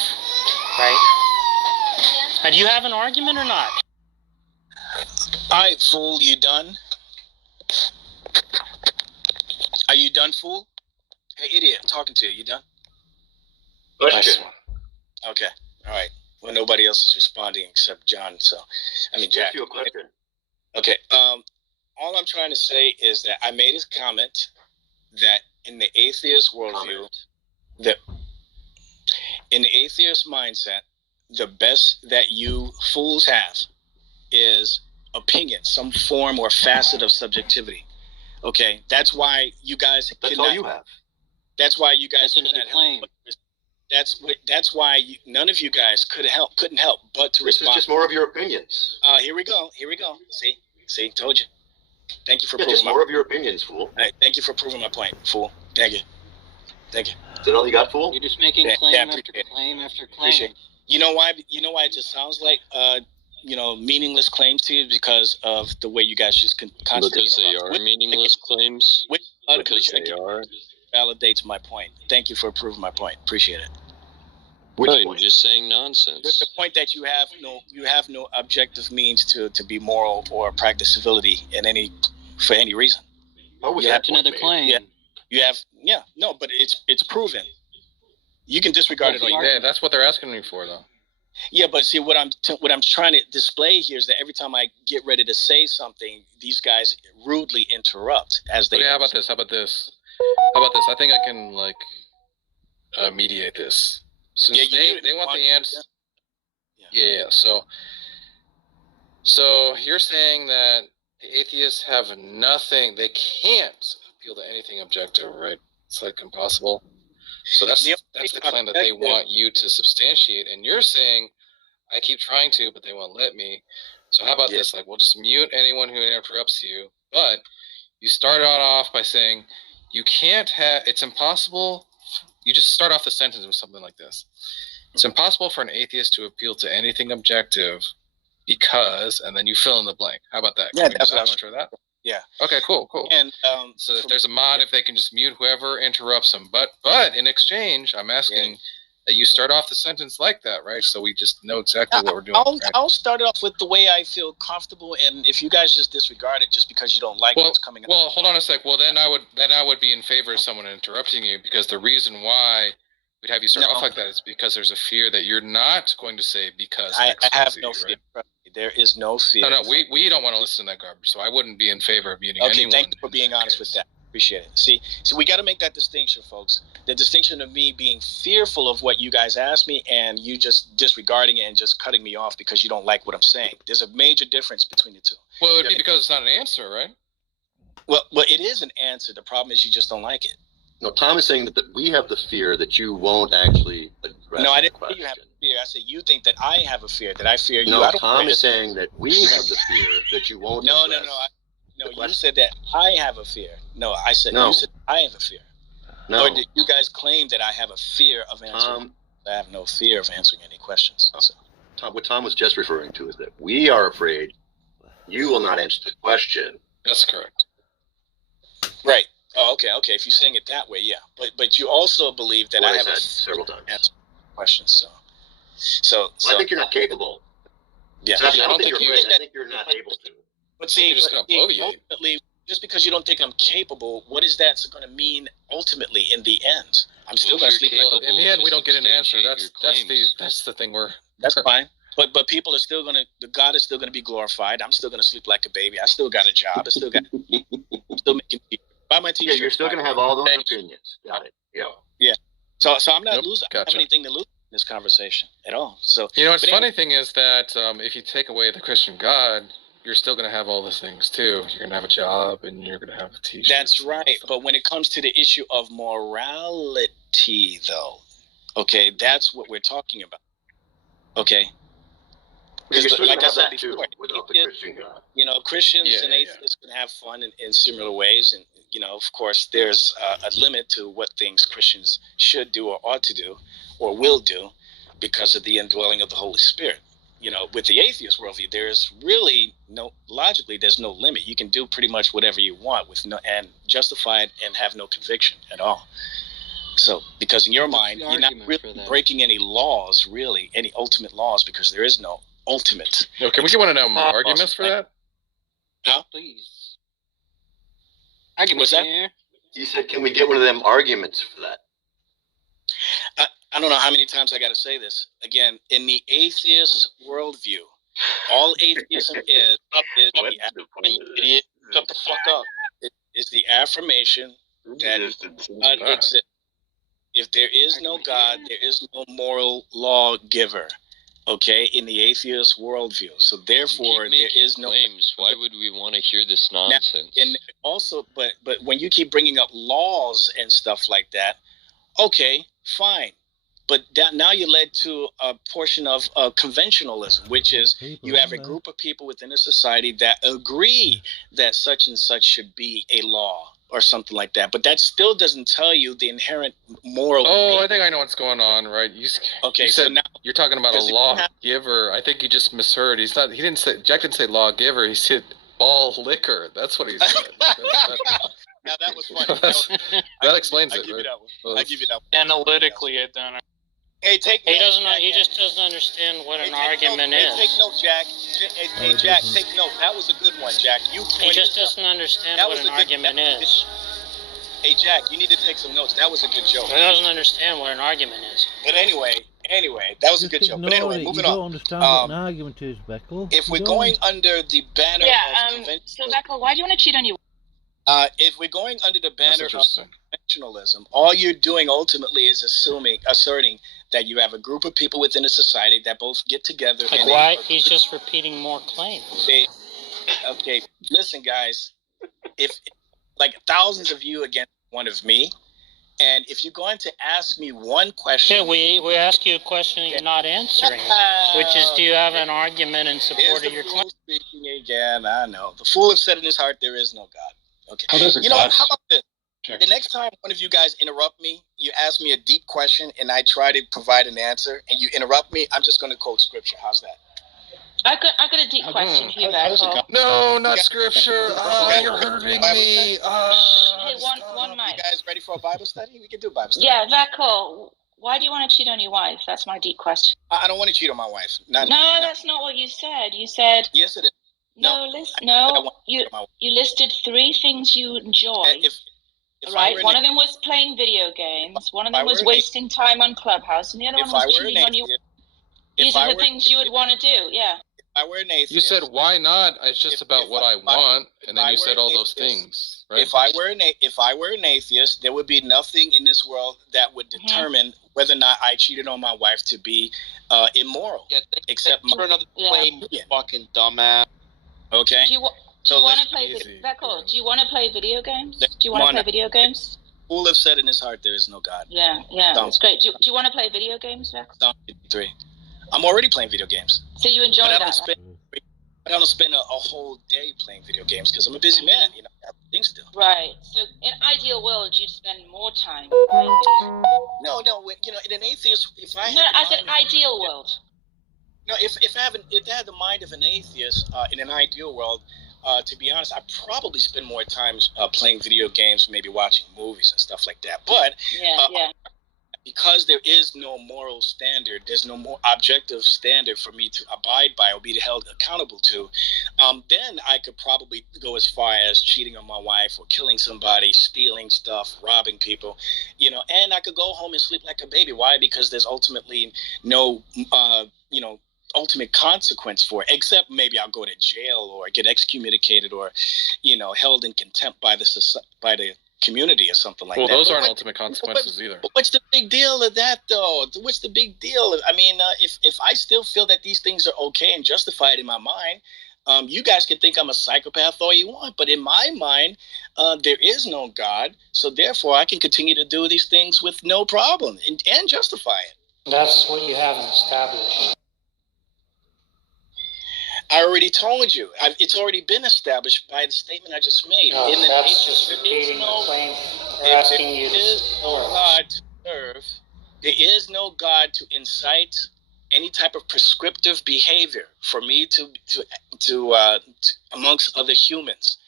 right? And do you have an argument or not? All right, fool, you done? Are you done, fool? Hey, idiot, I'm talking to you. You done? Question. Okay, all right. Well, nobody else is responding except John, so, I mean, Jack. Ask you a question. Okay, all I'm trying to say is that I made a comment that in the atheist worldview, in the atheist mindset, the best that you fools have is opinion, some form or facet of subjectivity. Okay, that's why you guys. That's all you have. That's why you guys couldn't help. That's why none of you guys couldn't help but to respond. This is just more of your opinions. Here we go. See, told you. Thank you for proving just more of your opinions, fool. Thank you for proving my point, fool. Thank you. Is that all you got, fool? You're just making claim after claim after claim. You know why? It just sounds like meaningless claims to you because of the way you guys just constantly. Because they are meaningless claims. Because they are. Validates my point. Thank you for proving my point. Appreciate it. No, you're just saying nonsense. The point that you have no objective means to be moral or practice civility for any reason. That's another claim. Yeah, you have. Yeah, no, but it's proven. You can disregard it all you want. Yeah, that's what they're asking me for, though. Yeah, but see what I'm trying to display here is that every time I get ready to say something, these guys rudely interrupt as they. Okay, how about this? I think I can mediate this. Since they want the answer. Yeah. So you're saying that the atheists have nothing. They can't appeal to anything objective, right? It's impossible. So that's the claim that they want you to substantiate, and you're saying I keep trying to, but they won't let me. So how about this? We'll just mute anyone who interrupts you. But you start off by saying you can't have. It's impossible. You just start off the sentence with something like this. It's impossible for an atheist to appeal to anything objective because, and then you fill in the blank. How about that? Yeah, that's what I'm sure that. Yeah. Okay, cool. And so if there's a mod, if they can just mute whoever interrupts them. But in exchange, I'm asking that you start off the sentence like that, right? So we just know exactly what we're doing. I'll start it off with the way I feel comfortable, and if you guys just disregard it just because you don't like what's coming up. Well, hold on a sec. Well, then I would be in favor of someone interrupting you, because the reason why we'd have you start off like that is because there's a fear that you're not going to say because I have no fear. Right? There is no fear. No, we don't want to listen to that garbage, so I wouldn't be in favor of muting anyone. Okay, thank you for being honest with that. Appreciate it. See, so we got to make that distinction, folks. The distinction of me being fearful of what you guys asked me and you just disregarding it and just cutting me off because you don't like what I'm saying. There's a major difference between the two. Well, it would be because it's not an answer, right? Well, it is an answer. The problem is you just don't like it. No, Tom is saying that we have the fear that you won't actually address. No, I didn't say you have a fear. I said you think that I have a fear, that I fear you. No, Tom is saying that we have the fear that you won't address. No, you said that I have a fear. No, I said you said I have a fear. No. Or did you guys claim that I have a fear of answering? I have no fear of answering any questions. So. what Tom was just referring to is that we are afraid you will not answer the question. That's correct. Right. Oh, okay. If you're saying it that way, yeah. But you also believe that I have several times answer questions. So I think you're not capable. Yeah. I don't think you're afraid. I think you're not able to. But see, ultimately, just because you don't think I'm capable, what is that going to mean ultimately in the end? I'm still going to sleep like in the end, we don't get an answer. That's the thing. That's fine. But people are still going to. God is still going to be glorified. I'm still going to sleep like a baby. I still got a job. I'm still making. Buy my t-shirt. Yeah, you're still going to have all those opinions. Got it. Yeah. Yeah. So I'm not losing. I don't have anything to lose in this conversation at all. So the funny thing is that if you take away the Christian God, you're still going to have all those things too. You're going to have a job and you're going to have a t-shirt. That's right. But when it comes to the issue of morality, though, okay, that's what we're talking about. Okay. Because like I said before, Christians and atheists can have fun in similar ways, and of course, there's a limit to what things Christians should do or ought to do or will do because of the indwelling of the Holy Spirit. With the atheist worldview, there's really logically, there's no limit. You can do pretty much whatever you want and justify it and have no conviction at all. So, because in your mind, you're not really breaking any laws, really, any ultimate laws, because there is no ultimate. No, can we get one of them arguments for that? Huh? Please. What's that? You said, can we get one of them arguments for that? I don't know how many times I got to say this. Again, in the atheist worldview, all atheism is idiot. Shut the fuck up. Is the affirmation that God exists. If there is no God, there is no moral lawgiver. Okay, in the atheist worldview. So therefore, there is no claims. Why would we want to hear this nonsense? Now, and also, but when you keep bringing up laws and stuff like that, okay, fine. But now you led to a portion of conventionalism, which is you have a group of people within a society that agree that such and such should be a law or something like that. But that still doesn't tell you the inherent moral. Oh, I think I know what's going on, right? You said, so now you're talking about a lawgiver. I think you just misheard. Jack didn't say lawgiver. He said ball liquor. That's what he said. Now that was funny. That explains it. I give you that one. Well, I give you that one. Analytically, it done. Hey, take he note, doesn't. Jack, he just doesn't understand what an argument is. Hey, take note, Jack. Hey, Jack, take note. That was a good one, Jack. He just doesn't understand what an argument is. Hey, Jack, you need to take some notes. That was a good joke. He doesn't understand what an argument is. But anyway, that was a good joke. But anyway, moving on. You don't understand what an argument is, Beckel. If we're going under the banner of conventionalism... So, Beckel, why do you want to cheat on your... If we're going under the banner of conventionalism, all you're doing ultimately is asserting that you have a group of people within a society that both get together. Like why? He's just repeating more claims. Okay, listen, guys. If like thousands of you against one of me, and if you're going to ask me one question, yeah, we ask you a question and you're not answering, which is, do you have an argument in support of your claim? Speaking again, I know the fool has said in his heart there is no God. Okay, how about this? The next time one of you guys interrupt me, you ask me a deep question, and I try to provide an answer, and you interrupt me, I'm just going to quote scripture. How's that? I got a deep question for you, Beckel. No, not scripture. You're hurting me. Hey, one mic. You guys ready for a Bible study? We can do Bible study. Yeah, Beckel. Why do you want to cheat on your wife? That's my deep question. I don't want to cheat on my wife. No, that's not what you said. You said... Yes, it is. You listed 3 things you enjoy. Right? One of them was playing video games. One of them was wasting time on Clubhouse. And the other one was cheating on you. These are the things you would want to do, yeah. If I were an atheist... You said, why not? It's just about what I want. And then you said all those things, right? If I were an atheist, there would be nothing in this world that would determine whether or not I cheated on my wife to be immoral. Yeah, except for another claim, you fucking dumbass. Okay? Do you want to play Beckel, do you want to play video games? Do you want to play video games? Fool have said in his heart there is no God. Yeah, that's great. Do you want to play video games, Beckel? Psalm 53. I'm already playing video games. So you enjoy that? I don't spend a whole day playing video games because I'm a busy man. I have things to do. Right. So in ideal world, you'd spend more time playing video games. No. In an atheist, if I I said ideal world. No, if I had the mind of an atheist in an ideal world, to be honest, I probably spend more time playing video games, maybe watching movies and stuff like that. But because there is no moral standard, there's no more objective standard for me to abide by or be held accountable to, then I could probably go as far as cheating on my wife or killing somebody, stealing stuff, robbing people, and I could go home and sleep like a baby. Why? Because there's ultimately no, ultimate consequence for it, except maybe I'll go to jail or get excommunicated or, held in contempt by the community or something like that. Well, those aren't ultimate consequences either. What's the big deal of that, though? What's the big deal? I mean, if I still feel that these things are okay and justified in my mind, you guys can think I'm a psychopath all you want, but in my mind, there is no God, so therefore I can continue to do these things with no problem and justify it. That's what you haven't established. I already told you. It's already been established by the statement I just made. No, that's just repeating the claim. They're asking you there is no God to incite any type of prescriptive behavior for me to amongst other humans.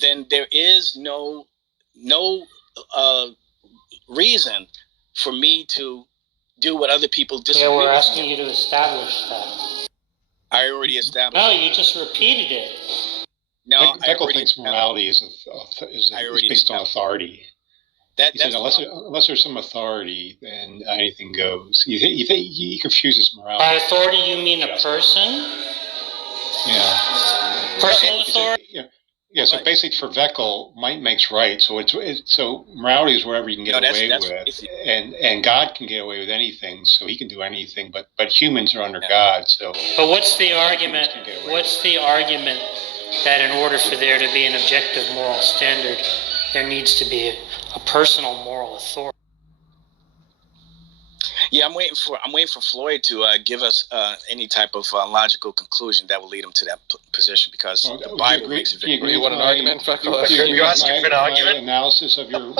Then there is no reason for me to do what other people disagree with. Yeah, we're asking you to establish that. I already established. No, you just repeated it. No, Beckel thinks morality is based on authority. He said unless there's some authority, then anything goes. He confuses morality. By authority, you mean a person? Yeah. Personal authority? Yeah. So basically, for Beckel, might makes right. So morality is wherever you can get away with, and God can get away with anything. So He can do anything, but humans are under God. So. But what's the argument? What's the argument that in order for there to be an objective moral standard, there needs to be a personal moral authority? Yeah, I'm waiting for Floyd to give us any type of logical conclusion that will lead him to that position, because the Bible makes it very clear. You want an argument? You're asking for an argument? Analysis of your.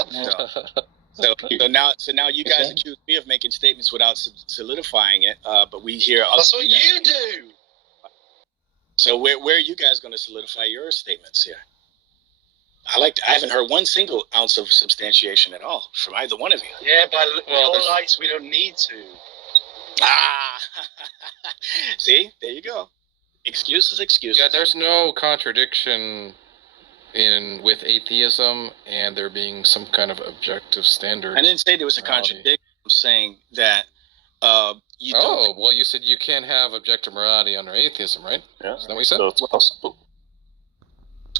So now you guys accuse me of making statements without solidifying it, but we hear. That's what you do. So where are you guys going to solidify your statements here? I haven't heard one single ounce of substantiation at all from either one of you. Yeah, by your lights, we don't need to. See, there you go. Excuses. Yeah, there's no contradiction with atheism and there being some kind of objective standard. I didn't say there was a contradiction. I'm saying that you don't. Well, you said you can't have objective morality under atheism, right? Yeah. Is that what you said? So it's possible.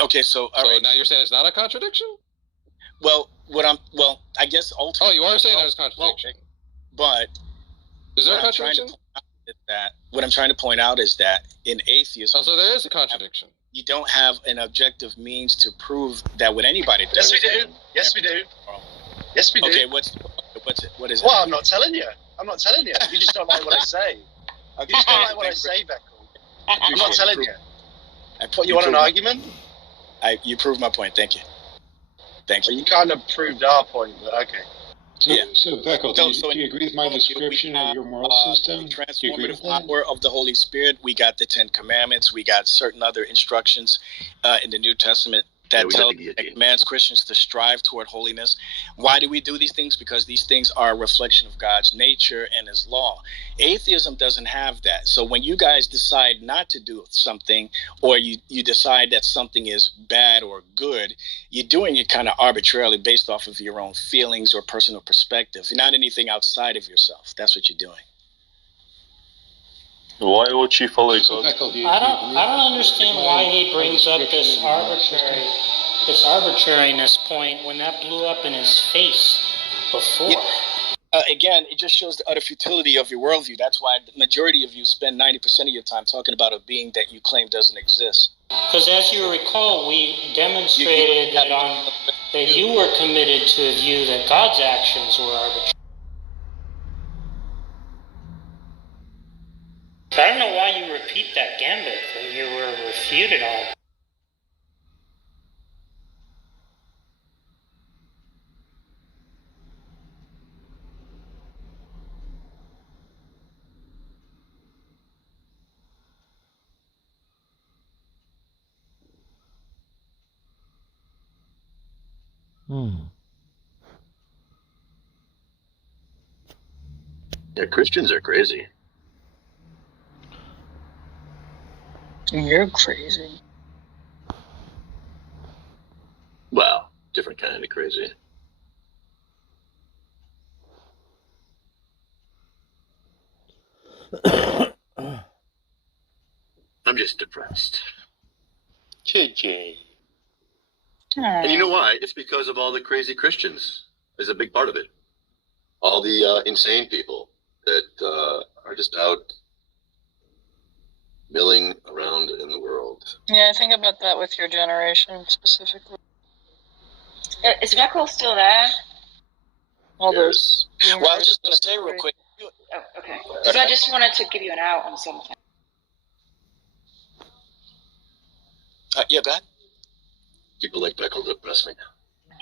Okay, so right. Now you're saying it's not a contradiction? Well, I guess ultimately. Oh, you are saying there's a contradiction. But is there a contradiction? What I'm trying to point out is that in atheism. Oh, so there is a contradiction. You don't have an objective means to prove that what anybody does. Yes, we do. Yes, we do. Yes, we do. Okay, what's it? What is it? Well, I'm not telling you. You just don't like what I say. You just don't like what I say, Beckel. I'm not telling you. You want an argument? You proved my point. Thank you. Well, you kind of proved our point, but okay. So Beckel, do you agree with my description of your moral system? The transformative power of the Holy Spirit. We got the 10 Commandments. We got certain other instructions in the New Testament that commands Christians to strive toward holiness. Why do we do these things? Because these things are a reflection of God's nature and His law. Atheism doesn't have that. So when you guys decide not to do something, or you decide that something is bad or good, you're doing it kind of arbitrarily based off of your own feelings or personal perspective, not anything outside of yourself. That's what you're doing. Why would you follow God? I don't understand why he brings up this arbitrariness point when that blew up in his face before. Yeah. Again, it just shows the utter futility of your worldview. That's why the majority of you spend 90% of your time talking about a being that you claim doesn't exist. Because as you recall, we demonstrated that you were committed to a view that God's actions were arbitrary. I don't know why you repeat that gambit that you were refuted on. Yeah, Christians are crazy. You're crazy. Well, different kind of crazy. I'm just depressed. JJ. And you know why? It's because of all the crazy Christians. There's a big part of it. All the insane people that are just out milling around in the world. Yeah, I think about that with your generation specifically. Is Reckle still there? Well, Yes. Well, I was just going to say real quick. Oh, okay. Because I just wanted to give you an out on something. Yeah, go ahead. People like Beckle depress me.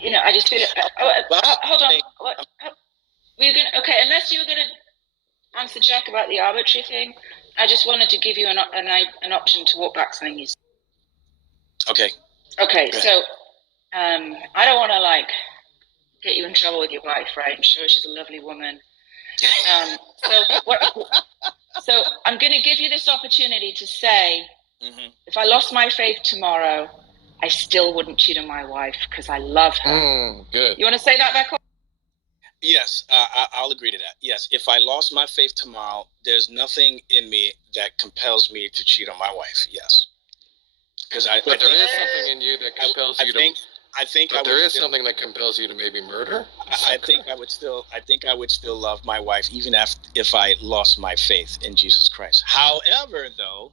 You know, I just feel it. Hold on. What? We're gonna unless you were gonna answer Jack about the arbitrary thing. I just wanted to give you an option to walk back something you said. Okay. Okay, so I don't want to get you in trouble with your wife, right? I'm sure she's a lovely woman. So I'm going to give you this opportunity to say, if I lost my faith tomorrow, I still wouldn't cheat on my wife because I love her. Good. You want to say that, Becca? Yes, I'll agree to that. Yes, if I lost my faith tomorrow, there's nothing in me that compels me to cheat on my wife. Yes, because But there is something in you that compels you to. I think there is something that compels you to maybe murder. I think I would still love my wife even if I lost my faith in Jesus Christ. However, though,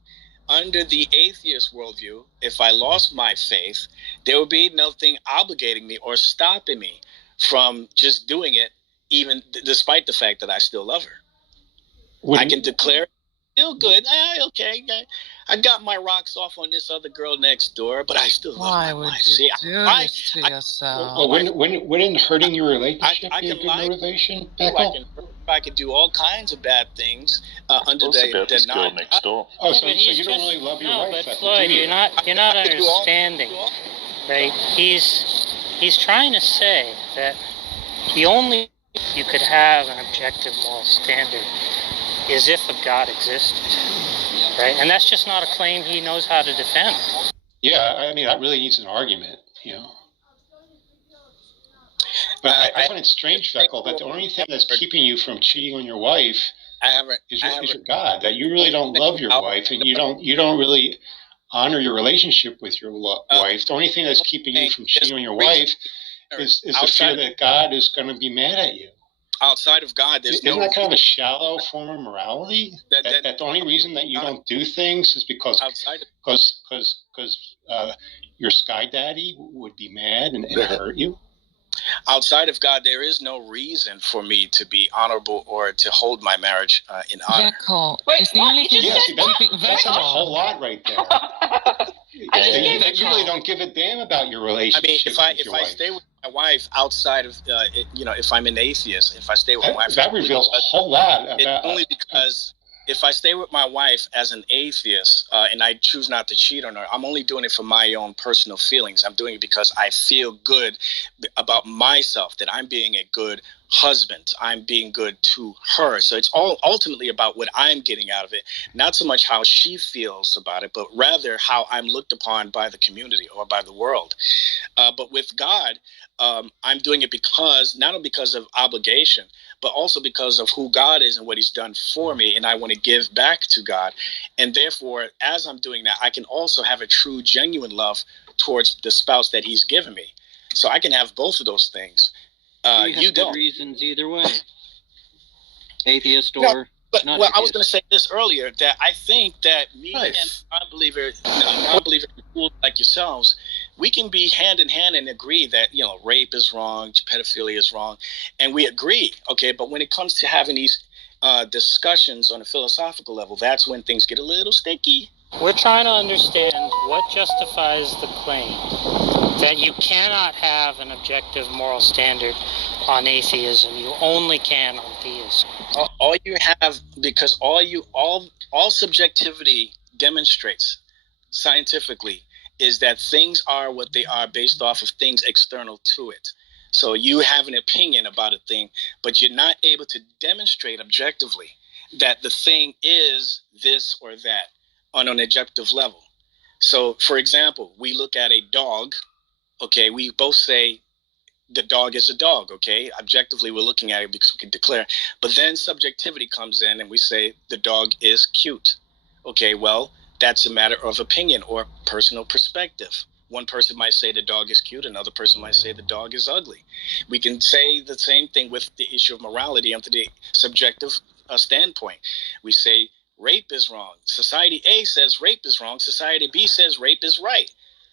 under the atheist worldview, if I lost my faith, there would be nothing obligating me or stopping me from just doing it, even despite the fact that I still love her. I can declare it still good. Okay, I got my rocks off on this other girl next door, but I still love my wife. See, this to yourself? Well, wouldn't hurting your relationship be a good motivation, Beckel? I could do all kinds of bad things under the girl next door. Oh, so you don't really love your wife, but Beckel, Floyd, do you? you're not understanding, right? He's trying to say that the only you could have an objective moral standard is if a God existed, right? And that's just not a claim he knows how to defend. Yeah, I mean, that really needs an argument, you know. But I find it strange, Beckel, that the only thing that's keeping you from cheating on your wife is your God. That you really don't love your wife, and you don't really honor your relationship with your wife. The only thing that's keeping you from cheating on your wife is the fear that God is going to be mad at you. Outside of God, isn't that kind of a shallow form of morality? That the only reason that you don't do things is because your sky daddy would be mad and hurt you? Outside of God, there is no reason for me to be honorable or to hold my marriage in honor. It's the only thing that's a whole lot right there. You really don't give a damn about your relationship. I mean, if I stay with my wife outside of, if I'm an atheist, if I stay with my wife, that reveals a whole lot about. It's only because if I stay with my wife as an atheist and I choose not to cheat on her, I'm only doing it for my own personal feelings. I'm doing it because I feel good about myself, that I'm being a good husband. I'm being good to her. So it's all ultimately about what I'm getting out of it, not so much how she feels about it, but rather how I'm looked upon by the community or by the world. But with God, I'm doing it not only because of obligation, but also because of who God is and what he's done for me. And I want to give back to God. And therefore, as I'm doing that, I can also have a true, genuine love towards the spouse that he's given me. So I can have both of those things. You don't. Reasons either way. Atheist or not atheist. I was going to say this earlier, that I think that me and non-believer like yourselves, we can be hand in hand and agree that, rape is wrong, pedophilia is wrong, and we agree, okay? But when it comes to having these discussions on a philosophical level, that's when things get a little sticky. We're trying to understand what justifies the claim that you cannot have an objective moral standard on atheism. You only can on theism. All you have, because all subjectivity demonstrates scientifically is that things are what they are based off of things external to it. So you have an opinion about a thing, but you're not able to demonstrate objectively that the thing is this or that on an objective level. So, for example, we look at a dog, okay, we both say the dog is a dog, okay? Objectively, we're looking at it because we can declare. But then subjectivity comes in and we say the dog is cute. Okay, well, that's a matter of opinion or personal perspective. One person might say the dog is cute, another person might say the dog is ugly. We can say the same thing with the issue of morality under the subjective standpoint. We say rape is wrong. Society A says rape is wrong. Society B says rape is right.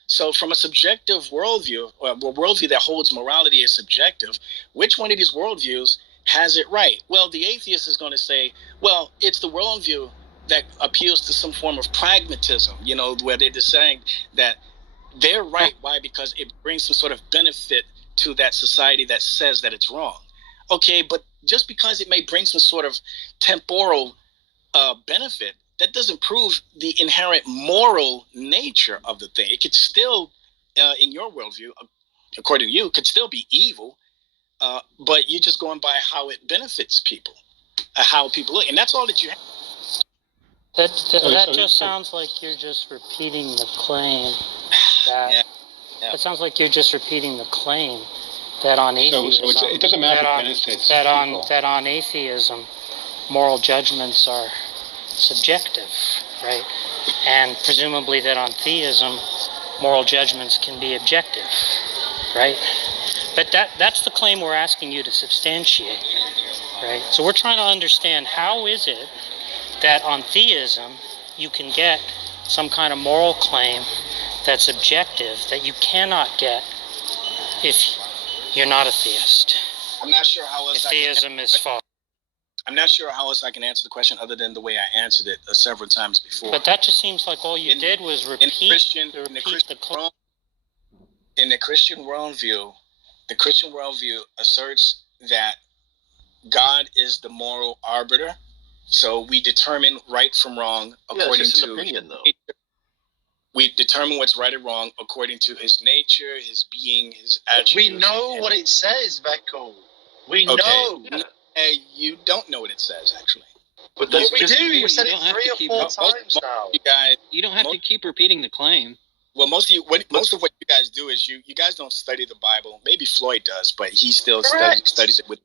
So from a subjective worldview, or a worldview that holds morality as subjective, which one of these worldviews has it right? Well, the atheist is going to say, well, it's the worldview that appeals to some form of pragmatism, you know, where they're just saying that they're right. Why? Because it brings some sort of benefit to that society that says that it's wrong. Okay, but just because it may bring some sort of temporal benefit, that doesn't prove the inherent moral nature of the thing. It could still, in your worldview, according to you, could still be evil, but you're just going by how it benefits people, how people look, and that's all that you have. That just sounds like you're just repeating the claim that. It sounds like you're just repeating the claim that on atheism, so it doesn't matter if it benefits people. that on atheism, moral judgments are subjective, right? And presumably that on theism, moral judgments can be objective, right? But that's the claim we're asking you to substantiate, right? So we're trying to understand, how is it that on theism you can get some kind of moral claim that's objective that you cannot get if you're not a theist? I'm not sure how else theism is false. I'm not sure how else I can answer the question other than the way I answered it several times before. But that just seems like all you did was repeat in the Christian worldview, the Christian worldview asserts that God is the moral arbiter. So we determine right from wrong according it's just to an opinion, though. We determine what's right or wrong according to his nature, his being, his attributes. We know what it says, Vekul. We know. Yeah. You don't know what it says, actually. But yes, we do. You said it 3 or 4 times now. You don't have to keep repeating the claim. Well, most of what you guys do is you guys don't study the Bible. Maybe Floyd does, but he still studies it with.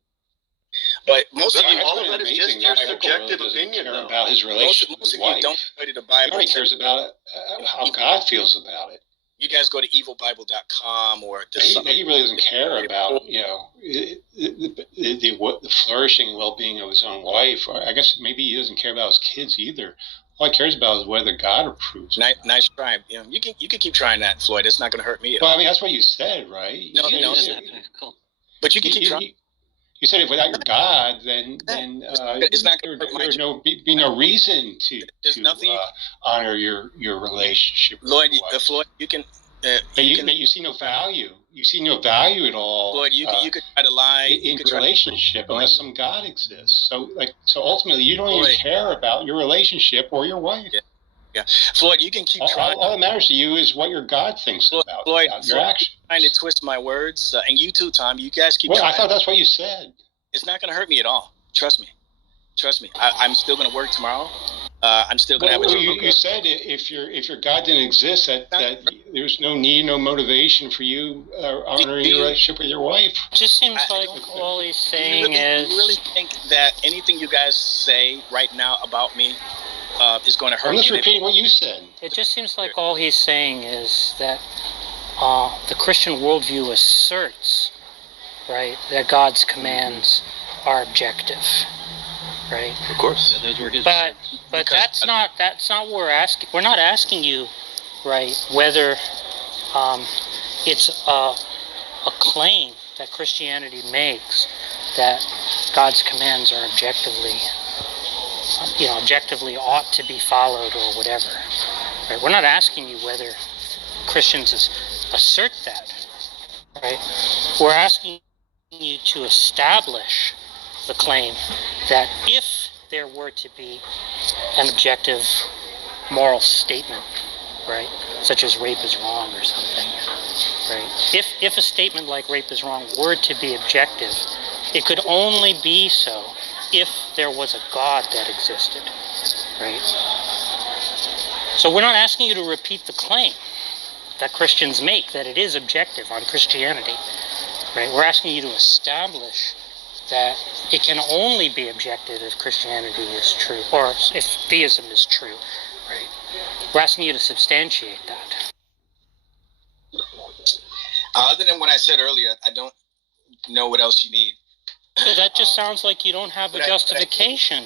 But most of you, all of that is just your subjective opinion about his relationship with his wife. You don't study the Bible. He only cares about how God feels about it. You guys go to evilbible.com or he really doesn't care about the flourishing and well-being of his own wife. I guess maybe he doesn't care about his kids either. All he cares about is whether God approves. Nice try. You can keep trying that, Floyd. It's not going to hurt me at all. Well, I mean, that's what you said, right? No. Cool. But you can keep trying. You said if without your God, then it's not going to hurt there's no reason to honor your relationship. Floyd, you can. You see no value. You see no value at all. Floyd, you could try to lie in your relationship unless some God exists. So ultimately, you don't even care about your relationship or your wife. Yeah. Floyd, you can keep trying. All that matters to you is what your God thinks about your actions. Trying to twist my words, and you too, Tom. You guys keep trying. I thought that's what you said. It's not going to hurt me at all. Trust me. I'm still going to work tomorrow. I'm still going to have a job. You said if your God didn't exist, that there's no need, no motivation for you honoring your relationship with your wife. It just seems like all he's saying is... You really think that anything you guys say right now about me is going to hurt me? I'm just repeating what you said. It just seems like all he's saying is that the Christian worldview asserts, right, that God's commands are objective, right? Of course. But that's not what we're asking. We're not asking you, right, whether it's a claim that Christianity makes that God's commands are objectively ought to be followed or whatever. Right? We're not asking you whether Christians assert that. Right? We're asking you to establish the claim that if there were to be an objective moral statement, right, such as rape is wrong or something, right, if a statement like rape is wrong were to be objective, it could only be so if there was a God that existed, right? So we're not asking you to repeat the claim that Christians make that it is objective on Christianity, right? We're asking you to establish that it can only be objective if Christianity is true, or if theism is true, right? We're asking you to substantiate that. Other than what I said earlier, I don't know what else you need. So that just sounds like you don't have a justification,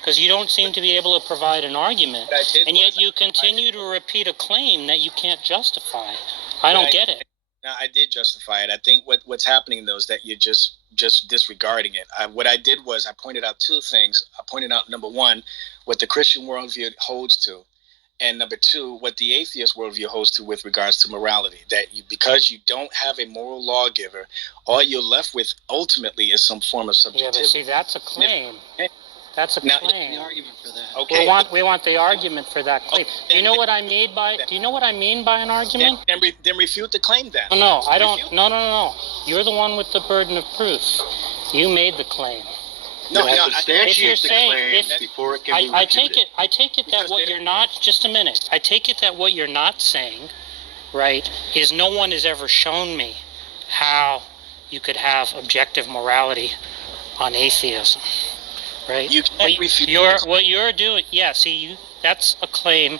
because you don't seem to be able to provide an argument, and yet you continue to repeat a claim that you can't justify. I don't get it. No, I did justify it. I think what's happening, though, is that you're just disregarding it. What I did was I pointed out two things. I pointed out, number one, what the Christian worldview holds to, and number two, what the atheist worldview holds to with regards to morality. That because you don't have a moral lawgiver, all you're left with ultimately is some form of subjectivity. Yeah, but see, that's a claim. That's a claim. The argument for that. Okay. We want the argument for that claim. Do you know what I mean by an argument? Then refute the claim then. No, I don't. No. You're the one with the burden of proof. You made the claim. No, substantiate the claim before it can be refuted. I take it that what you're not. Just a minute. I take it that what you're not saying, right, is no one has ever shown me how you could have objective morality on atheism. Right. You can't refute what you're doing. Yeah. See, that's a claim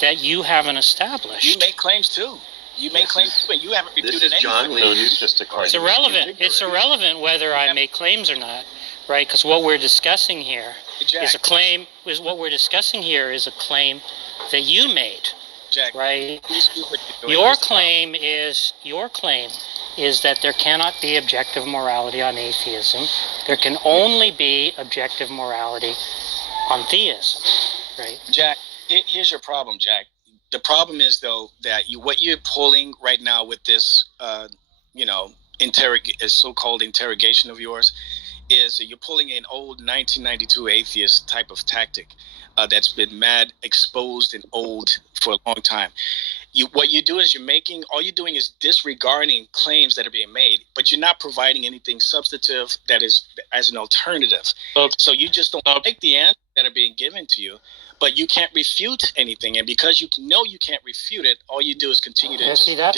that you haven't established. You make claims too. You make claims too, and you haven't refuted anything. John Lee's just a card. It's irrelevant. It's irrelevant whether I make claims or not, right? Because what we're discussing here is a claim. What we're discussing here is a claim that you made, Jack, right? Your claim is that there cannot be objective morality on atheism. There can only be objective morality on theism, right? Jack, here's your problem, Jack. The problem is, though, that what you're pulling right now with this, so-called interrogation of yours, is you're pulling an old 1992 atheist type of tactic that's been mad, exposed, and old for a long time. What you do is all you're doing is disregarding claims that are being made, but you're not providing anything substantive that is as an alternative. So you just don't take the answers that are being given to you, but you can't refute anything. And because you know you can't refute it, all you do is continue to disregard.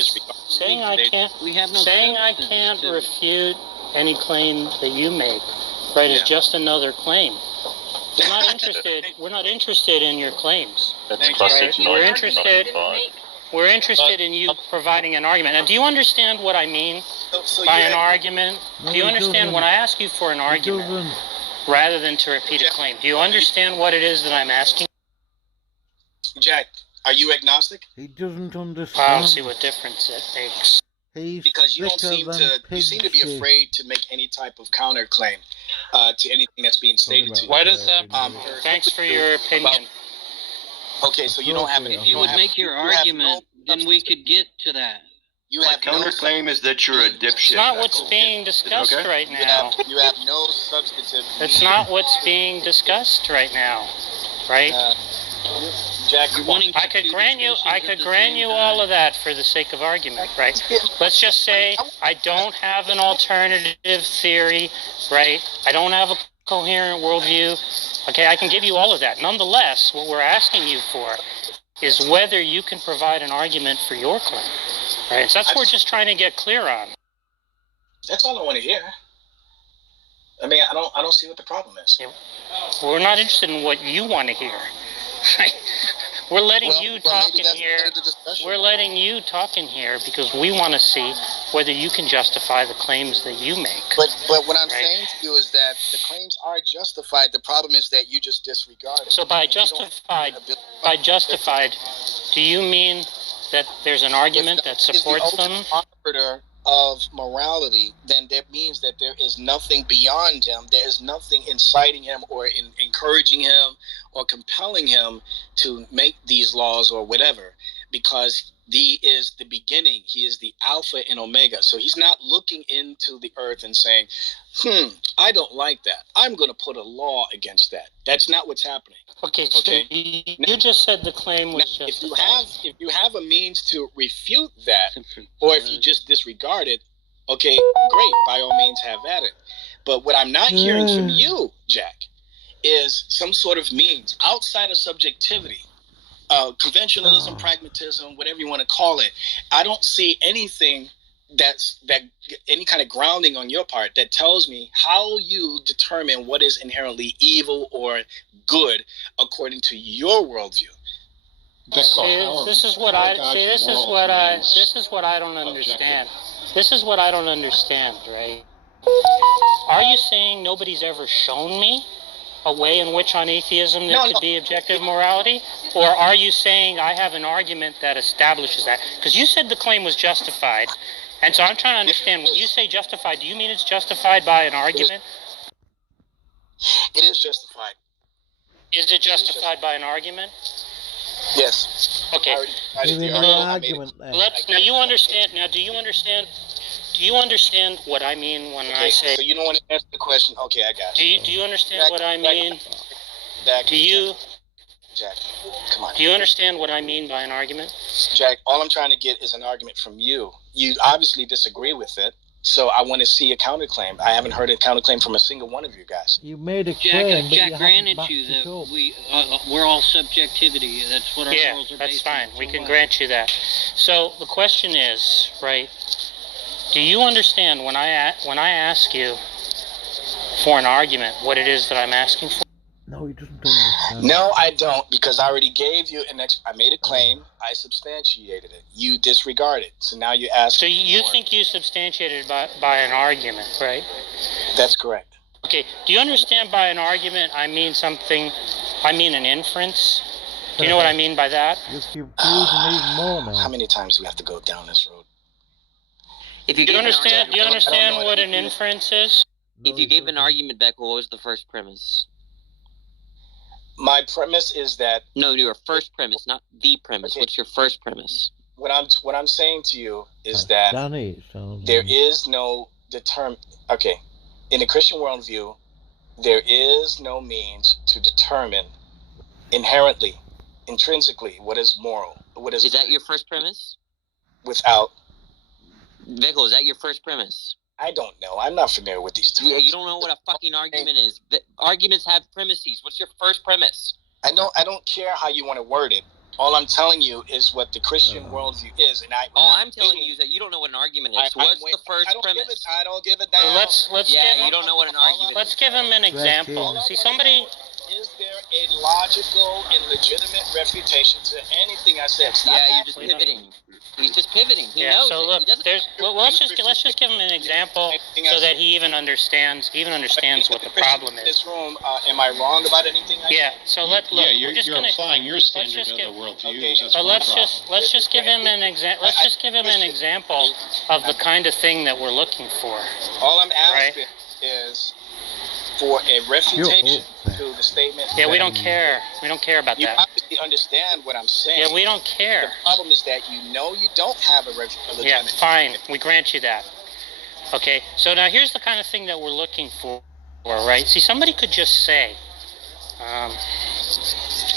Saying I can't refute any claim that you make, right, is just another claim. We're not interested in your claims. We're interested in you providing an argument. Now, do you understand what I mean by an argument? Do you understand when I ask you for an argument rather than to repeat a claim? Do you understand what it is that I'm asking? Jack, are you agnostic? He doesn't understand. I don't see what difference it makes. Because you seem to be afraid to make any type of counterclaim to anything that's being stated to you. Why does that? Thanks for your opinion. Okay, so you don't have any. If you would make your argument, then we could get to that. My counterclaim is that you're a dipshit. It's not what's being discussed right now. You have no substantive. It's not what's being discussed right now, right? Jack, I could grant you all of that for the sake of argument, right? Let's just say I don't have an alternative theory, right? I don't have a coherent worldview. Okay, I can give you all of that. Nonetheless, what we're asking you for is whether you can provide an argument for your claim, right? So that's what we're just trying to get clear on. That's all I want to hear. I mean, I don't see what the problem is. Yeah. We're not interested in what you want to hear. We're letting you talk in here. We're letting you talk in here because we want to see whether you can justify the claims that you make. But what I'm saying to you is that the claims are justified. The problem is that you just disregard it. So by justified, do you mean that there's an argument that supports them? Arbiter of morality, then that means that there is nothing beyond him. There is nothing inciting him or encouraging him or compelling him to make these laws or whatever, because is the beginning. He is the Alpha and Omega. So he's not looking into the earth and saying, I don't like that. I'm going to put a law against that. That's not what's happening. Okay, so you just said the claim was justified. If you have a means to refute that, or if you just disregard it, okay, great, by all means have at it. But what I'm not hearing from you, Jack, is some sort of means outside of subjectivity. Conventionalism, pragmatism, whatever you want to call it. I don't see anything that any kind of grounding on your part that tells me how you determine what is inherently evil or good according to your worldview. This is what I don't understand. This is what I don't understand, right? Are you saying nobody's ever shown me a way in which on atheism there could be objective morality? Or are you saying I have an argument that establishes that? Because you said the claim was justified. And so I'm trying to understand, when you say justified, do you mean it's justified by an argument? It is justified. Is it justified by an argument? Yes. Okay. Now you understand. Now, do you understand? Do you understand what I mean when I say? So you don't want to answer the question? Okay, I got you. Do you understand what I mean? Jack, come on. Do you understand what I mean by an argument? Jack, all I'm trying to get is an argument from you. You obviously disagree with it, so I want to see a counterclaim. I haven't heard a counterclaim from a single one of you guys. You made a claim, but Jack you granted haven't you backed it up. that we're all subjectivity. That's what our morals are based on. Yeah, that's fine. We can grant you that. So the question is, right? Do you understand when I ask you for an argument what it is that I'm asking for? No, he doesn't understand. No, I don't, because I already gave you I made a claim, I substantiated it. You disregarded. So now you ask. So you think you substantiated by an argument, right? That's correct. Okay. Do you understand by an argument I mean an inference? Do you know what I mean by that? You're confusing even more now. How many times do we have to go down this road? Do you understand what an inference is? If you gave an argument back, what was the first premise? My premise is that... No, your first premise, not the premise. Okay. What's your first premise? What I'm saying to you is that there is no Okay, in the Christian worldview, there is no means to determine inherently, intrinsically, what is moral. Is that your first premise? Without... Vickle, is that your first premise? I don't know. I'm not familiar with these terms. Yeah, you don't know what a fucking argument is. Arguments have premises. What's your first premise? I don't care how you want to word it. All I'm telling you is what the Christian worldview is, and I'm telling you is that you don't know what an argument is. What's the first premise? I don't give it down. Let's you don't know what an argument is. Let's give him an example. See, somebody... Is there a logical and legitimate refutation to anything I said? You're just pivoting. He's just pivoting. He knows. So look, let's just give him an example so that he even understands what the problem is. This room, am I wrong about anything? You're applying your standard to the worldview. But let's just give him an example of the kind of thing that we're looking for. All I'm asking is for a refutation to the statement. Yeah, we don't care. We don't care about that. You obviously understand what I'm saying. Yeah, we don't care. The problem is that you don't have a legitimate. Yeah, fine. We grant you that. Okay, so now here's the kind of thing that we're looking for, right? See, somebody could just say,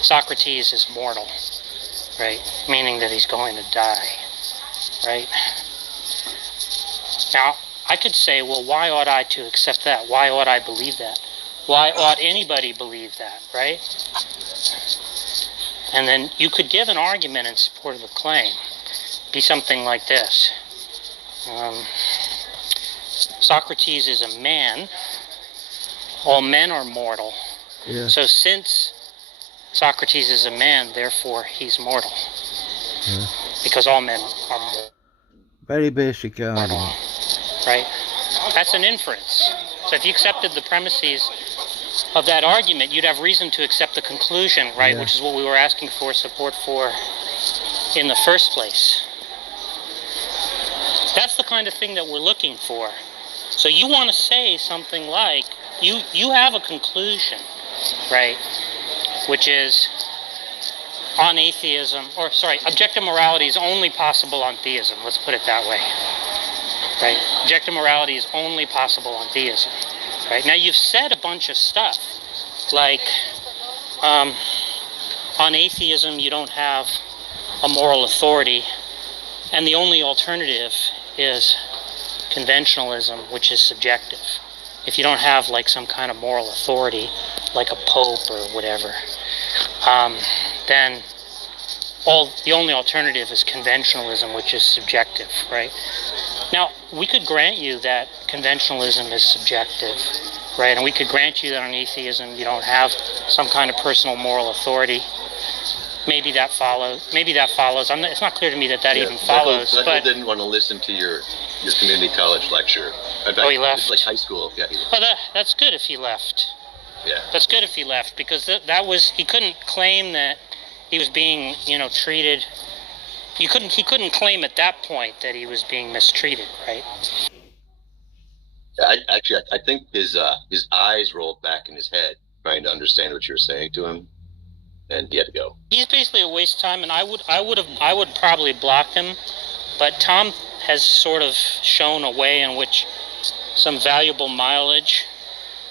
Socrates is mortal, right? Meaning that he's going to die, right? Now, I could say, well, why ought I to accept that? Why ought I believe that? Why ought anybody believe that, right? And then you could give an argument in support of the claim. Be something like this. Socrates is a man. All men are mortal. Yeah. So since Socrates is a man, therefore he's mortal. Yeah. Because all men are mortal. Very basic argument. Right? That's an inference. So if you accepted the premises of that argument, you'd have reason to accept the conclusion, right? Yeah. Which is what we were asking for support for in the first place. That's the kind of thing that we're looking for. So you want to say something like, you have a conclusion, right? Which is on atheism, or sorry, objective morality is only possible on theism. Let's put it that way. Right? Objective morality is only possible on theism. Right? Now you've said a bunch of stuff, like on atheism you don't have a moral authority, and the only alternative is conventionalism, which is subjective. If you don't have like some kind of moral authority, like a pope or whatever, then the only alternative is conventionalism, which is subjective, right? Now, we could grant you that conventionalism is subjective, right? And we could grant you that on atheism you don't have some kind of personal moral authority. Maybe that follows. It's not clear to me that even follows. Beckle But didn't want to listen to your community college lecture. In fact, he left. It was like high school. Yeah. Well, that's good if he left. Yeah. That's good if he left, because he couldn't claim that he was being, treated. He couldn't claim at that point that he was being mistreated, right? I think his eyes rolled back in his head, trying to understand what you were saying to him, and he had to go. He's basically a waste of time, and I would probably block him, but Tom has sort of shown a way in which some valuable mileage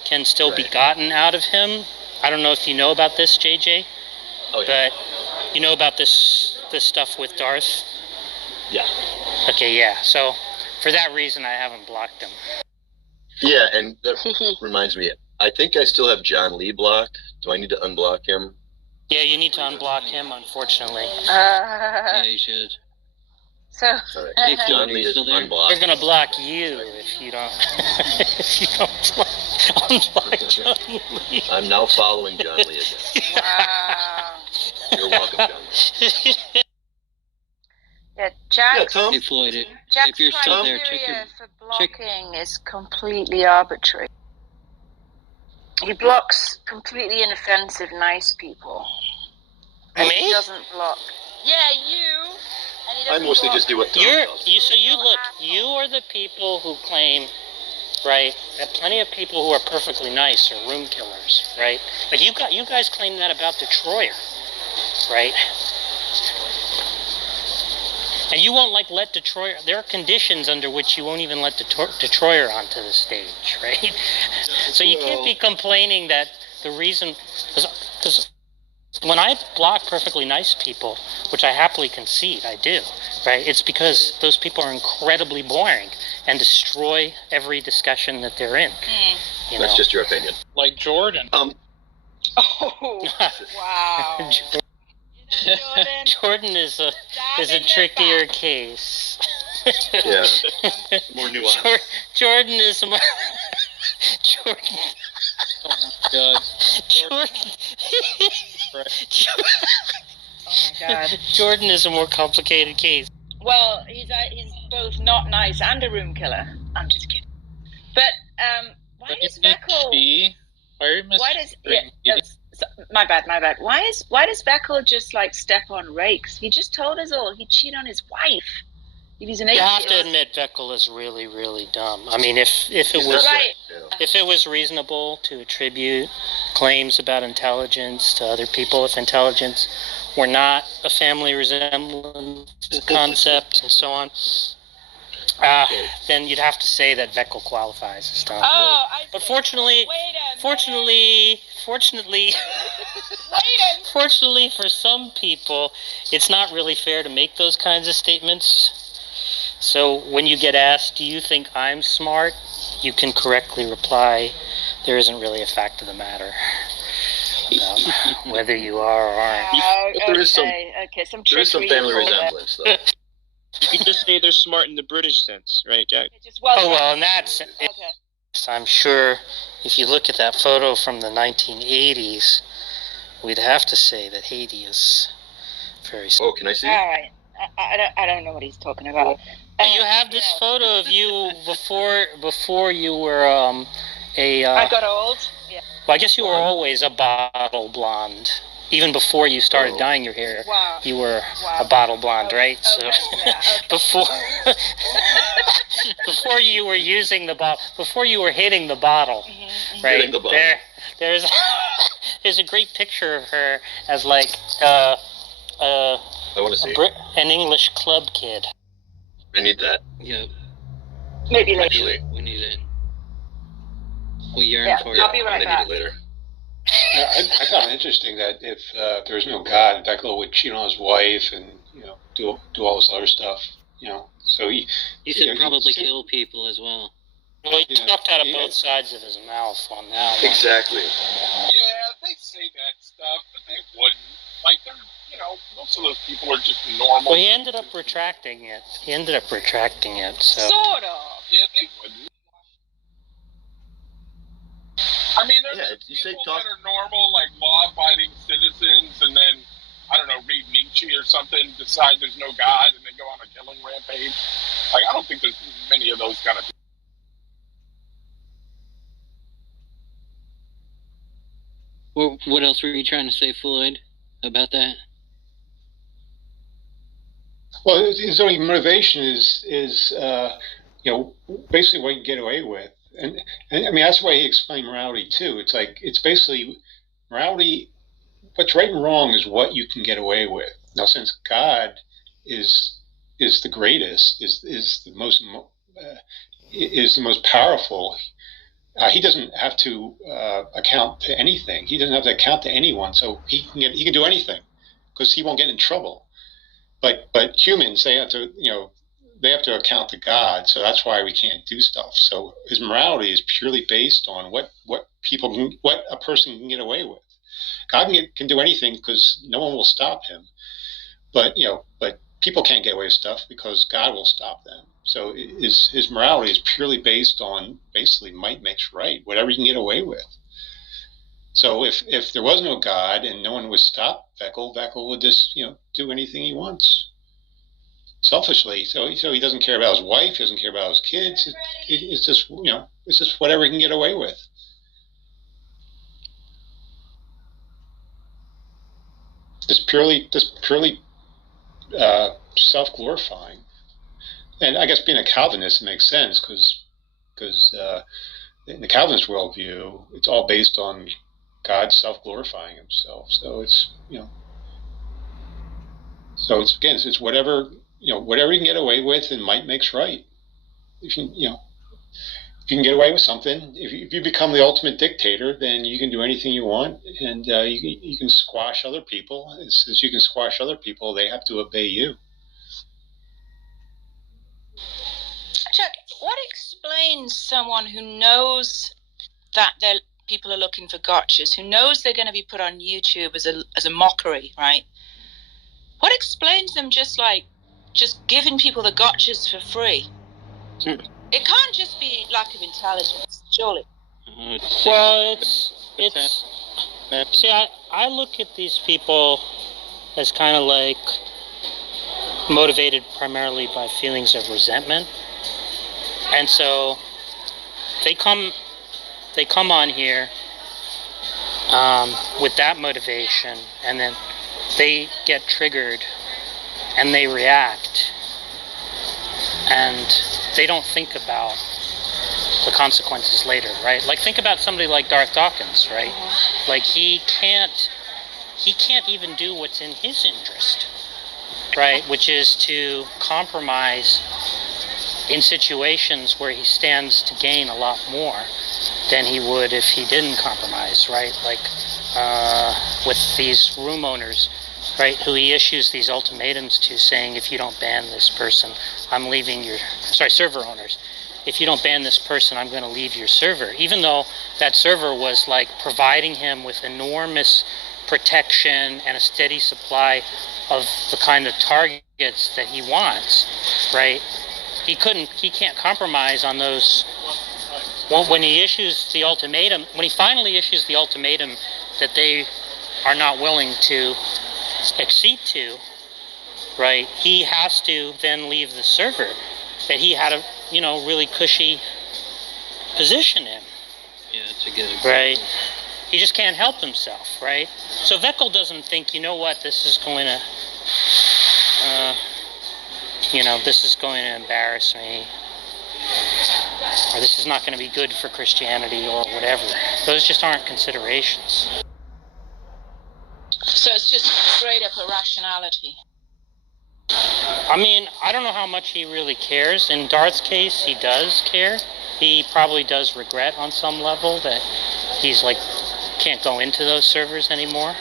can still be gotten out of him. I don't know if you know about this, JJ. Oh, yeah. But you know about this stuff with Darth? Yeah. Okay, yeah. So for that reason, I haven't blocked him. Yeah, and that reminds me, I think I still have John Lee blocked. Do I need to unblock him? Yeah, you need to unblock him, unfortunately. Yeah, you should. So, If John Lee is unblocked. They're gonna block you if you don't. If you don't unblock John Lee. I'm now following John Lee again. wow. You're welcome, John Lee. Yeah, Jack's, Hey Floyd, Jack's if you're still there, criteria for blocking is completely arbitrary. He blocks completely inoffensive, nice people. And Me? he doesn't block. Yeah, you. And he I doesn't mostly block. just do what Tom does. You are the people who claim, right, that plenty of people who are perfectly nice are room killers, right? But you guys claim that about Detroyer, right? And you won't let Detroyer. There are conditions under which you won't even let Detroyer onto the stage, right? So you can't be complaining that the reason, because when I block perfectly nice people, which I happily concede, I do, right? It's because those people are incredibly boring and destroy every discussion that they're in. That's just your opinion. Like Jordan. Oh, wow. Jordan is a trickier case. Yeah. More nuanced. Jordan is more. Jordan. Oh my God. Jordan. Oh my God. Jordan is a more complicated case. Well, he's both not nice and a room killer. I'm just kidding. But why does Beckle? My bad. Why does Beckle just step on Rakes? He just told us all he'd cheat on his wife. If he's an You atheist. have to admit Beckle is really, really dumb. I mean, if it was reasonable to attribute claims about intelligence to other people, if intelligence were not a family resemblance concept and so on, then you'd have to say that Beckle qualifies as dumb. But fortunately for some people, it's not really fair to make those kinds of statements. So when you get asked, do you think I'm smart? You can correctly reply, there isn't really a fact of the matter about whether you are or aren't. There is some family resemblance. resemblance, though. You can just say they're smart in the British sense, right, Jack? In that sense, I'm sure if you look at that photo from the 1980s, we'd have to say that Haiti is very smart. Oh, can I see? All right. I don't know what he's talking about. You have this photo of you before you were I got old. Yeah. Well, I guess you were always a bottle blonde. Even before you started dyeing your hair, you were a bottle blonde, right? So before you were using the bottle, before you were hitting the bottle, right? Hitting the bottle. There's a great picture of her as I want to see. An English club kid. I need that. Yep. Maybe later. Actually, We need it. We yearn for it. I'll be right back. I need it later. I found it interesting that if there was no God, Beckel would cheat on his wife and do all this other stuff. So he said probably kill people as well. Well, he talked out of both sides of his mouth on that one. Exactly. Yeah, they say that stuff, but they wouldn't. Like, they're, most of those people are just normal. Well, he ended up retracting it. So. Sort of. Yeah, they wouldn't. I mean, there's people that are normal, like law-abiding citizens, and then, I don't know, read Nietzsche or something, decide there's no God, and then go on a killing rampage. Like, I don't think there's many of those kind of people. Well, what else were you trying to say, Floyd, about that? Well, his only motivation is basically what you can get away with, and I mean that's why he explained morality too. It's like it's basically morality. What's right and wrong is what you can get away with. Now, since God is the greatest, is the most powerful. He doesn't have to account to anything. He doesn't have to account to anyone, so he can do anything because he won't get in trouble. But humans, they have to account to God, so that's why we can't do stuff. So his morality is purely based on what a person can get away with. God can do anything because no one will stop him. But people can't get away with stuff because God will stop them. So his morality is purely based on basically might makes right, whatever you can get away with. So if there was no God and no one would stop Beckel would just do anything he wants selfishly. So he doesn't care about his wife, he doesn't care about his kids. It's just whatever he can get away with. Just purely self-glorifying. And I guess being a Calvinist makes sense because in the Calvinist worldview, it's all based on God self-glorifying himself. So it's it's whatever you can get away with, and might makes right. If you can get away with something, if you become the ultimate dictator, then you can do anything you want, and you can squash other people. As you can squash other people, they have to obey you. Chuck, what explains someone who knows that people are looking for gotchas, who knows they're going to be put on YouTube as a mockery, right? What explains them just giving people the gotchas for free? It can't just be lack of intelligence, surely. Well, it's see, I look at these people as kind of like motivated primarily by feelings of resentment. And so they come on here with that motivation, and then they get triggered and they react, and they don't think about the consequences later, right? Like, think about somebody like Darth Dawkins, right? Like, he can't even do what's in his interest, right? Which is to compromise in situations where he stands to gain a lot more than he would if he didn't compromise, right? Like with these room owners, right, who he issues these ultimatums to, saying, if you don't ban this person, I'm leaving your... server owners. If you don't ban this person, I'm going to leave your server. Even though that server was, like, providing him with enormous protection and a steady supply of the kind of targets that he wants, right? He can't compromise on those. When he issues the ultimatum, when he finally issues the ultimatum that they are not willing to accede to, right, he has to then leave the server that he had a really cushy position in. Yeah, it's a good example. Right? He just can't help himself, right? So Beckel doesn't think, this is going to this is going to embarrass me, or this is not going to be good for Christianity, or whatever. Those just aren't considerations. So it's just straight up irrationality. I mean, I don't know how much he really cares. In Darth's case, he does care. He probably does regret on some level that he's like can't go into those servers anymore.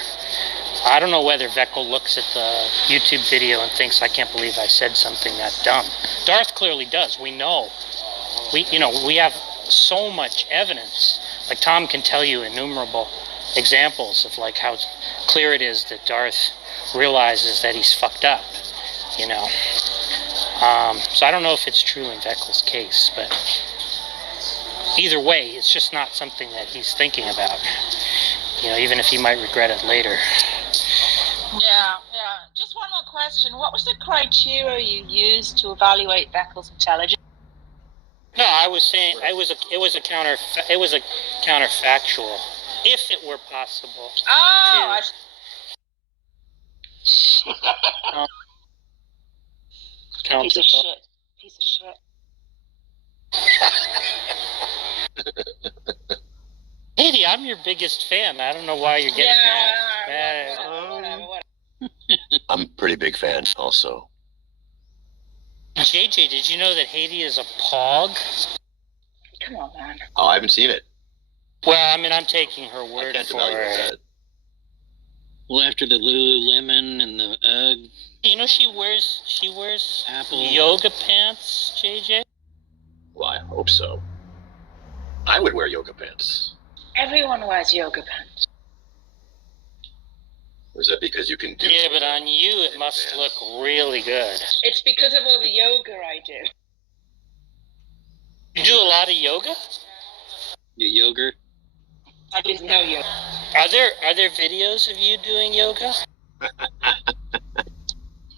I don't know whether Veckel looks at the YouTube video and thinks, I can't believe I said something that dumb. Darth clearly does. We know. We have so much evidence. Like Tom can tell you innumerable examples of like how clear it is that Darth realizes that he's fucked up, you know. So I don't know if it's true in Veckel's case, but either way, it's just not something that he's thinking about. You know, even if he might regret it later. Yeah. Just one more question. What was the criteria you used to evaluate Veckel's intelligence? No, I was saying it was a counterfactual. If it were possible. Oh, piece of shit. Katie, I'm your biggest fan. I don't know why you're getting mad. Whatever. I'm a pretty big fan also. JJ, did you know that Haiti is a pog? Come on, man. Oh, I haven't seen it. Well, I mean, I'm taking her word for it. Well, after the Lululemon and the UGG. You know, she wears Apple yoga pants, JJ? Well, I hope so. I would wear yoga pants. Everyone wears yoga pants. Or is that because you can do... Yeah, but on you it must look really good. It's because of all the yoga I do. You do a lot of yoga? Yogurt? I didn't know yoga. Are there videos of you doing yoga?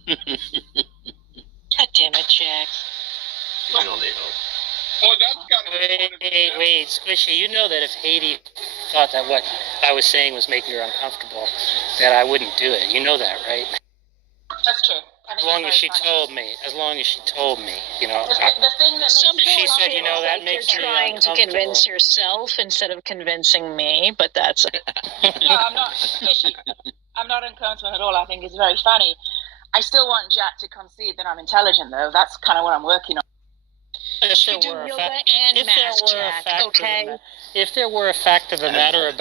God damn it, Jack. I don't know. Well, that's got to be Wait, Squishy, you know that if Haiti thought that what I was saying was making her uncomfortable, that I wouldn't do it. You know that, right? That's true. As long as she told me, you know. The thing that She said, you know, that makes me trying to convince yourself instead of convincing me, but that's it. No, I'm not fishy. I'm not uncomfortable at all. I think it's very funny. I still want Jack to concede that I'm intelligent, though. That's kind of what I'm working on. You do yoga and math, Jack, okay? If there were a fact of the matter about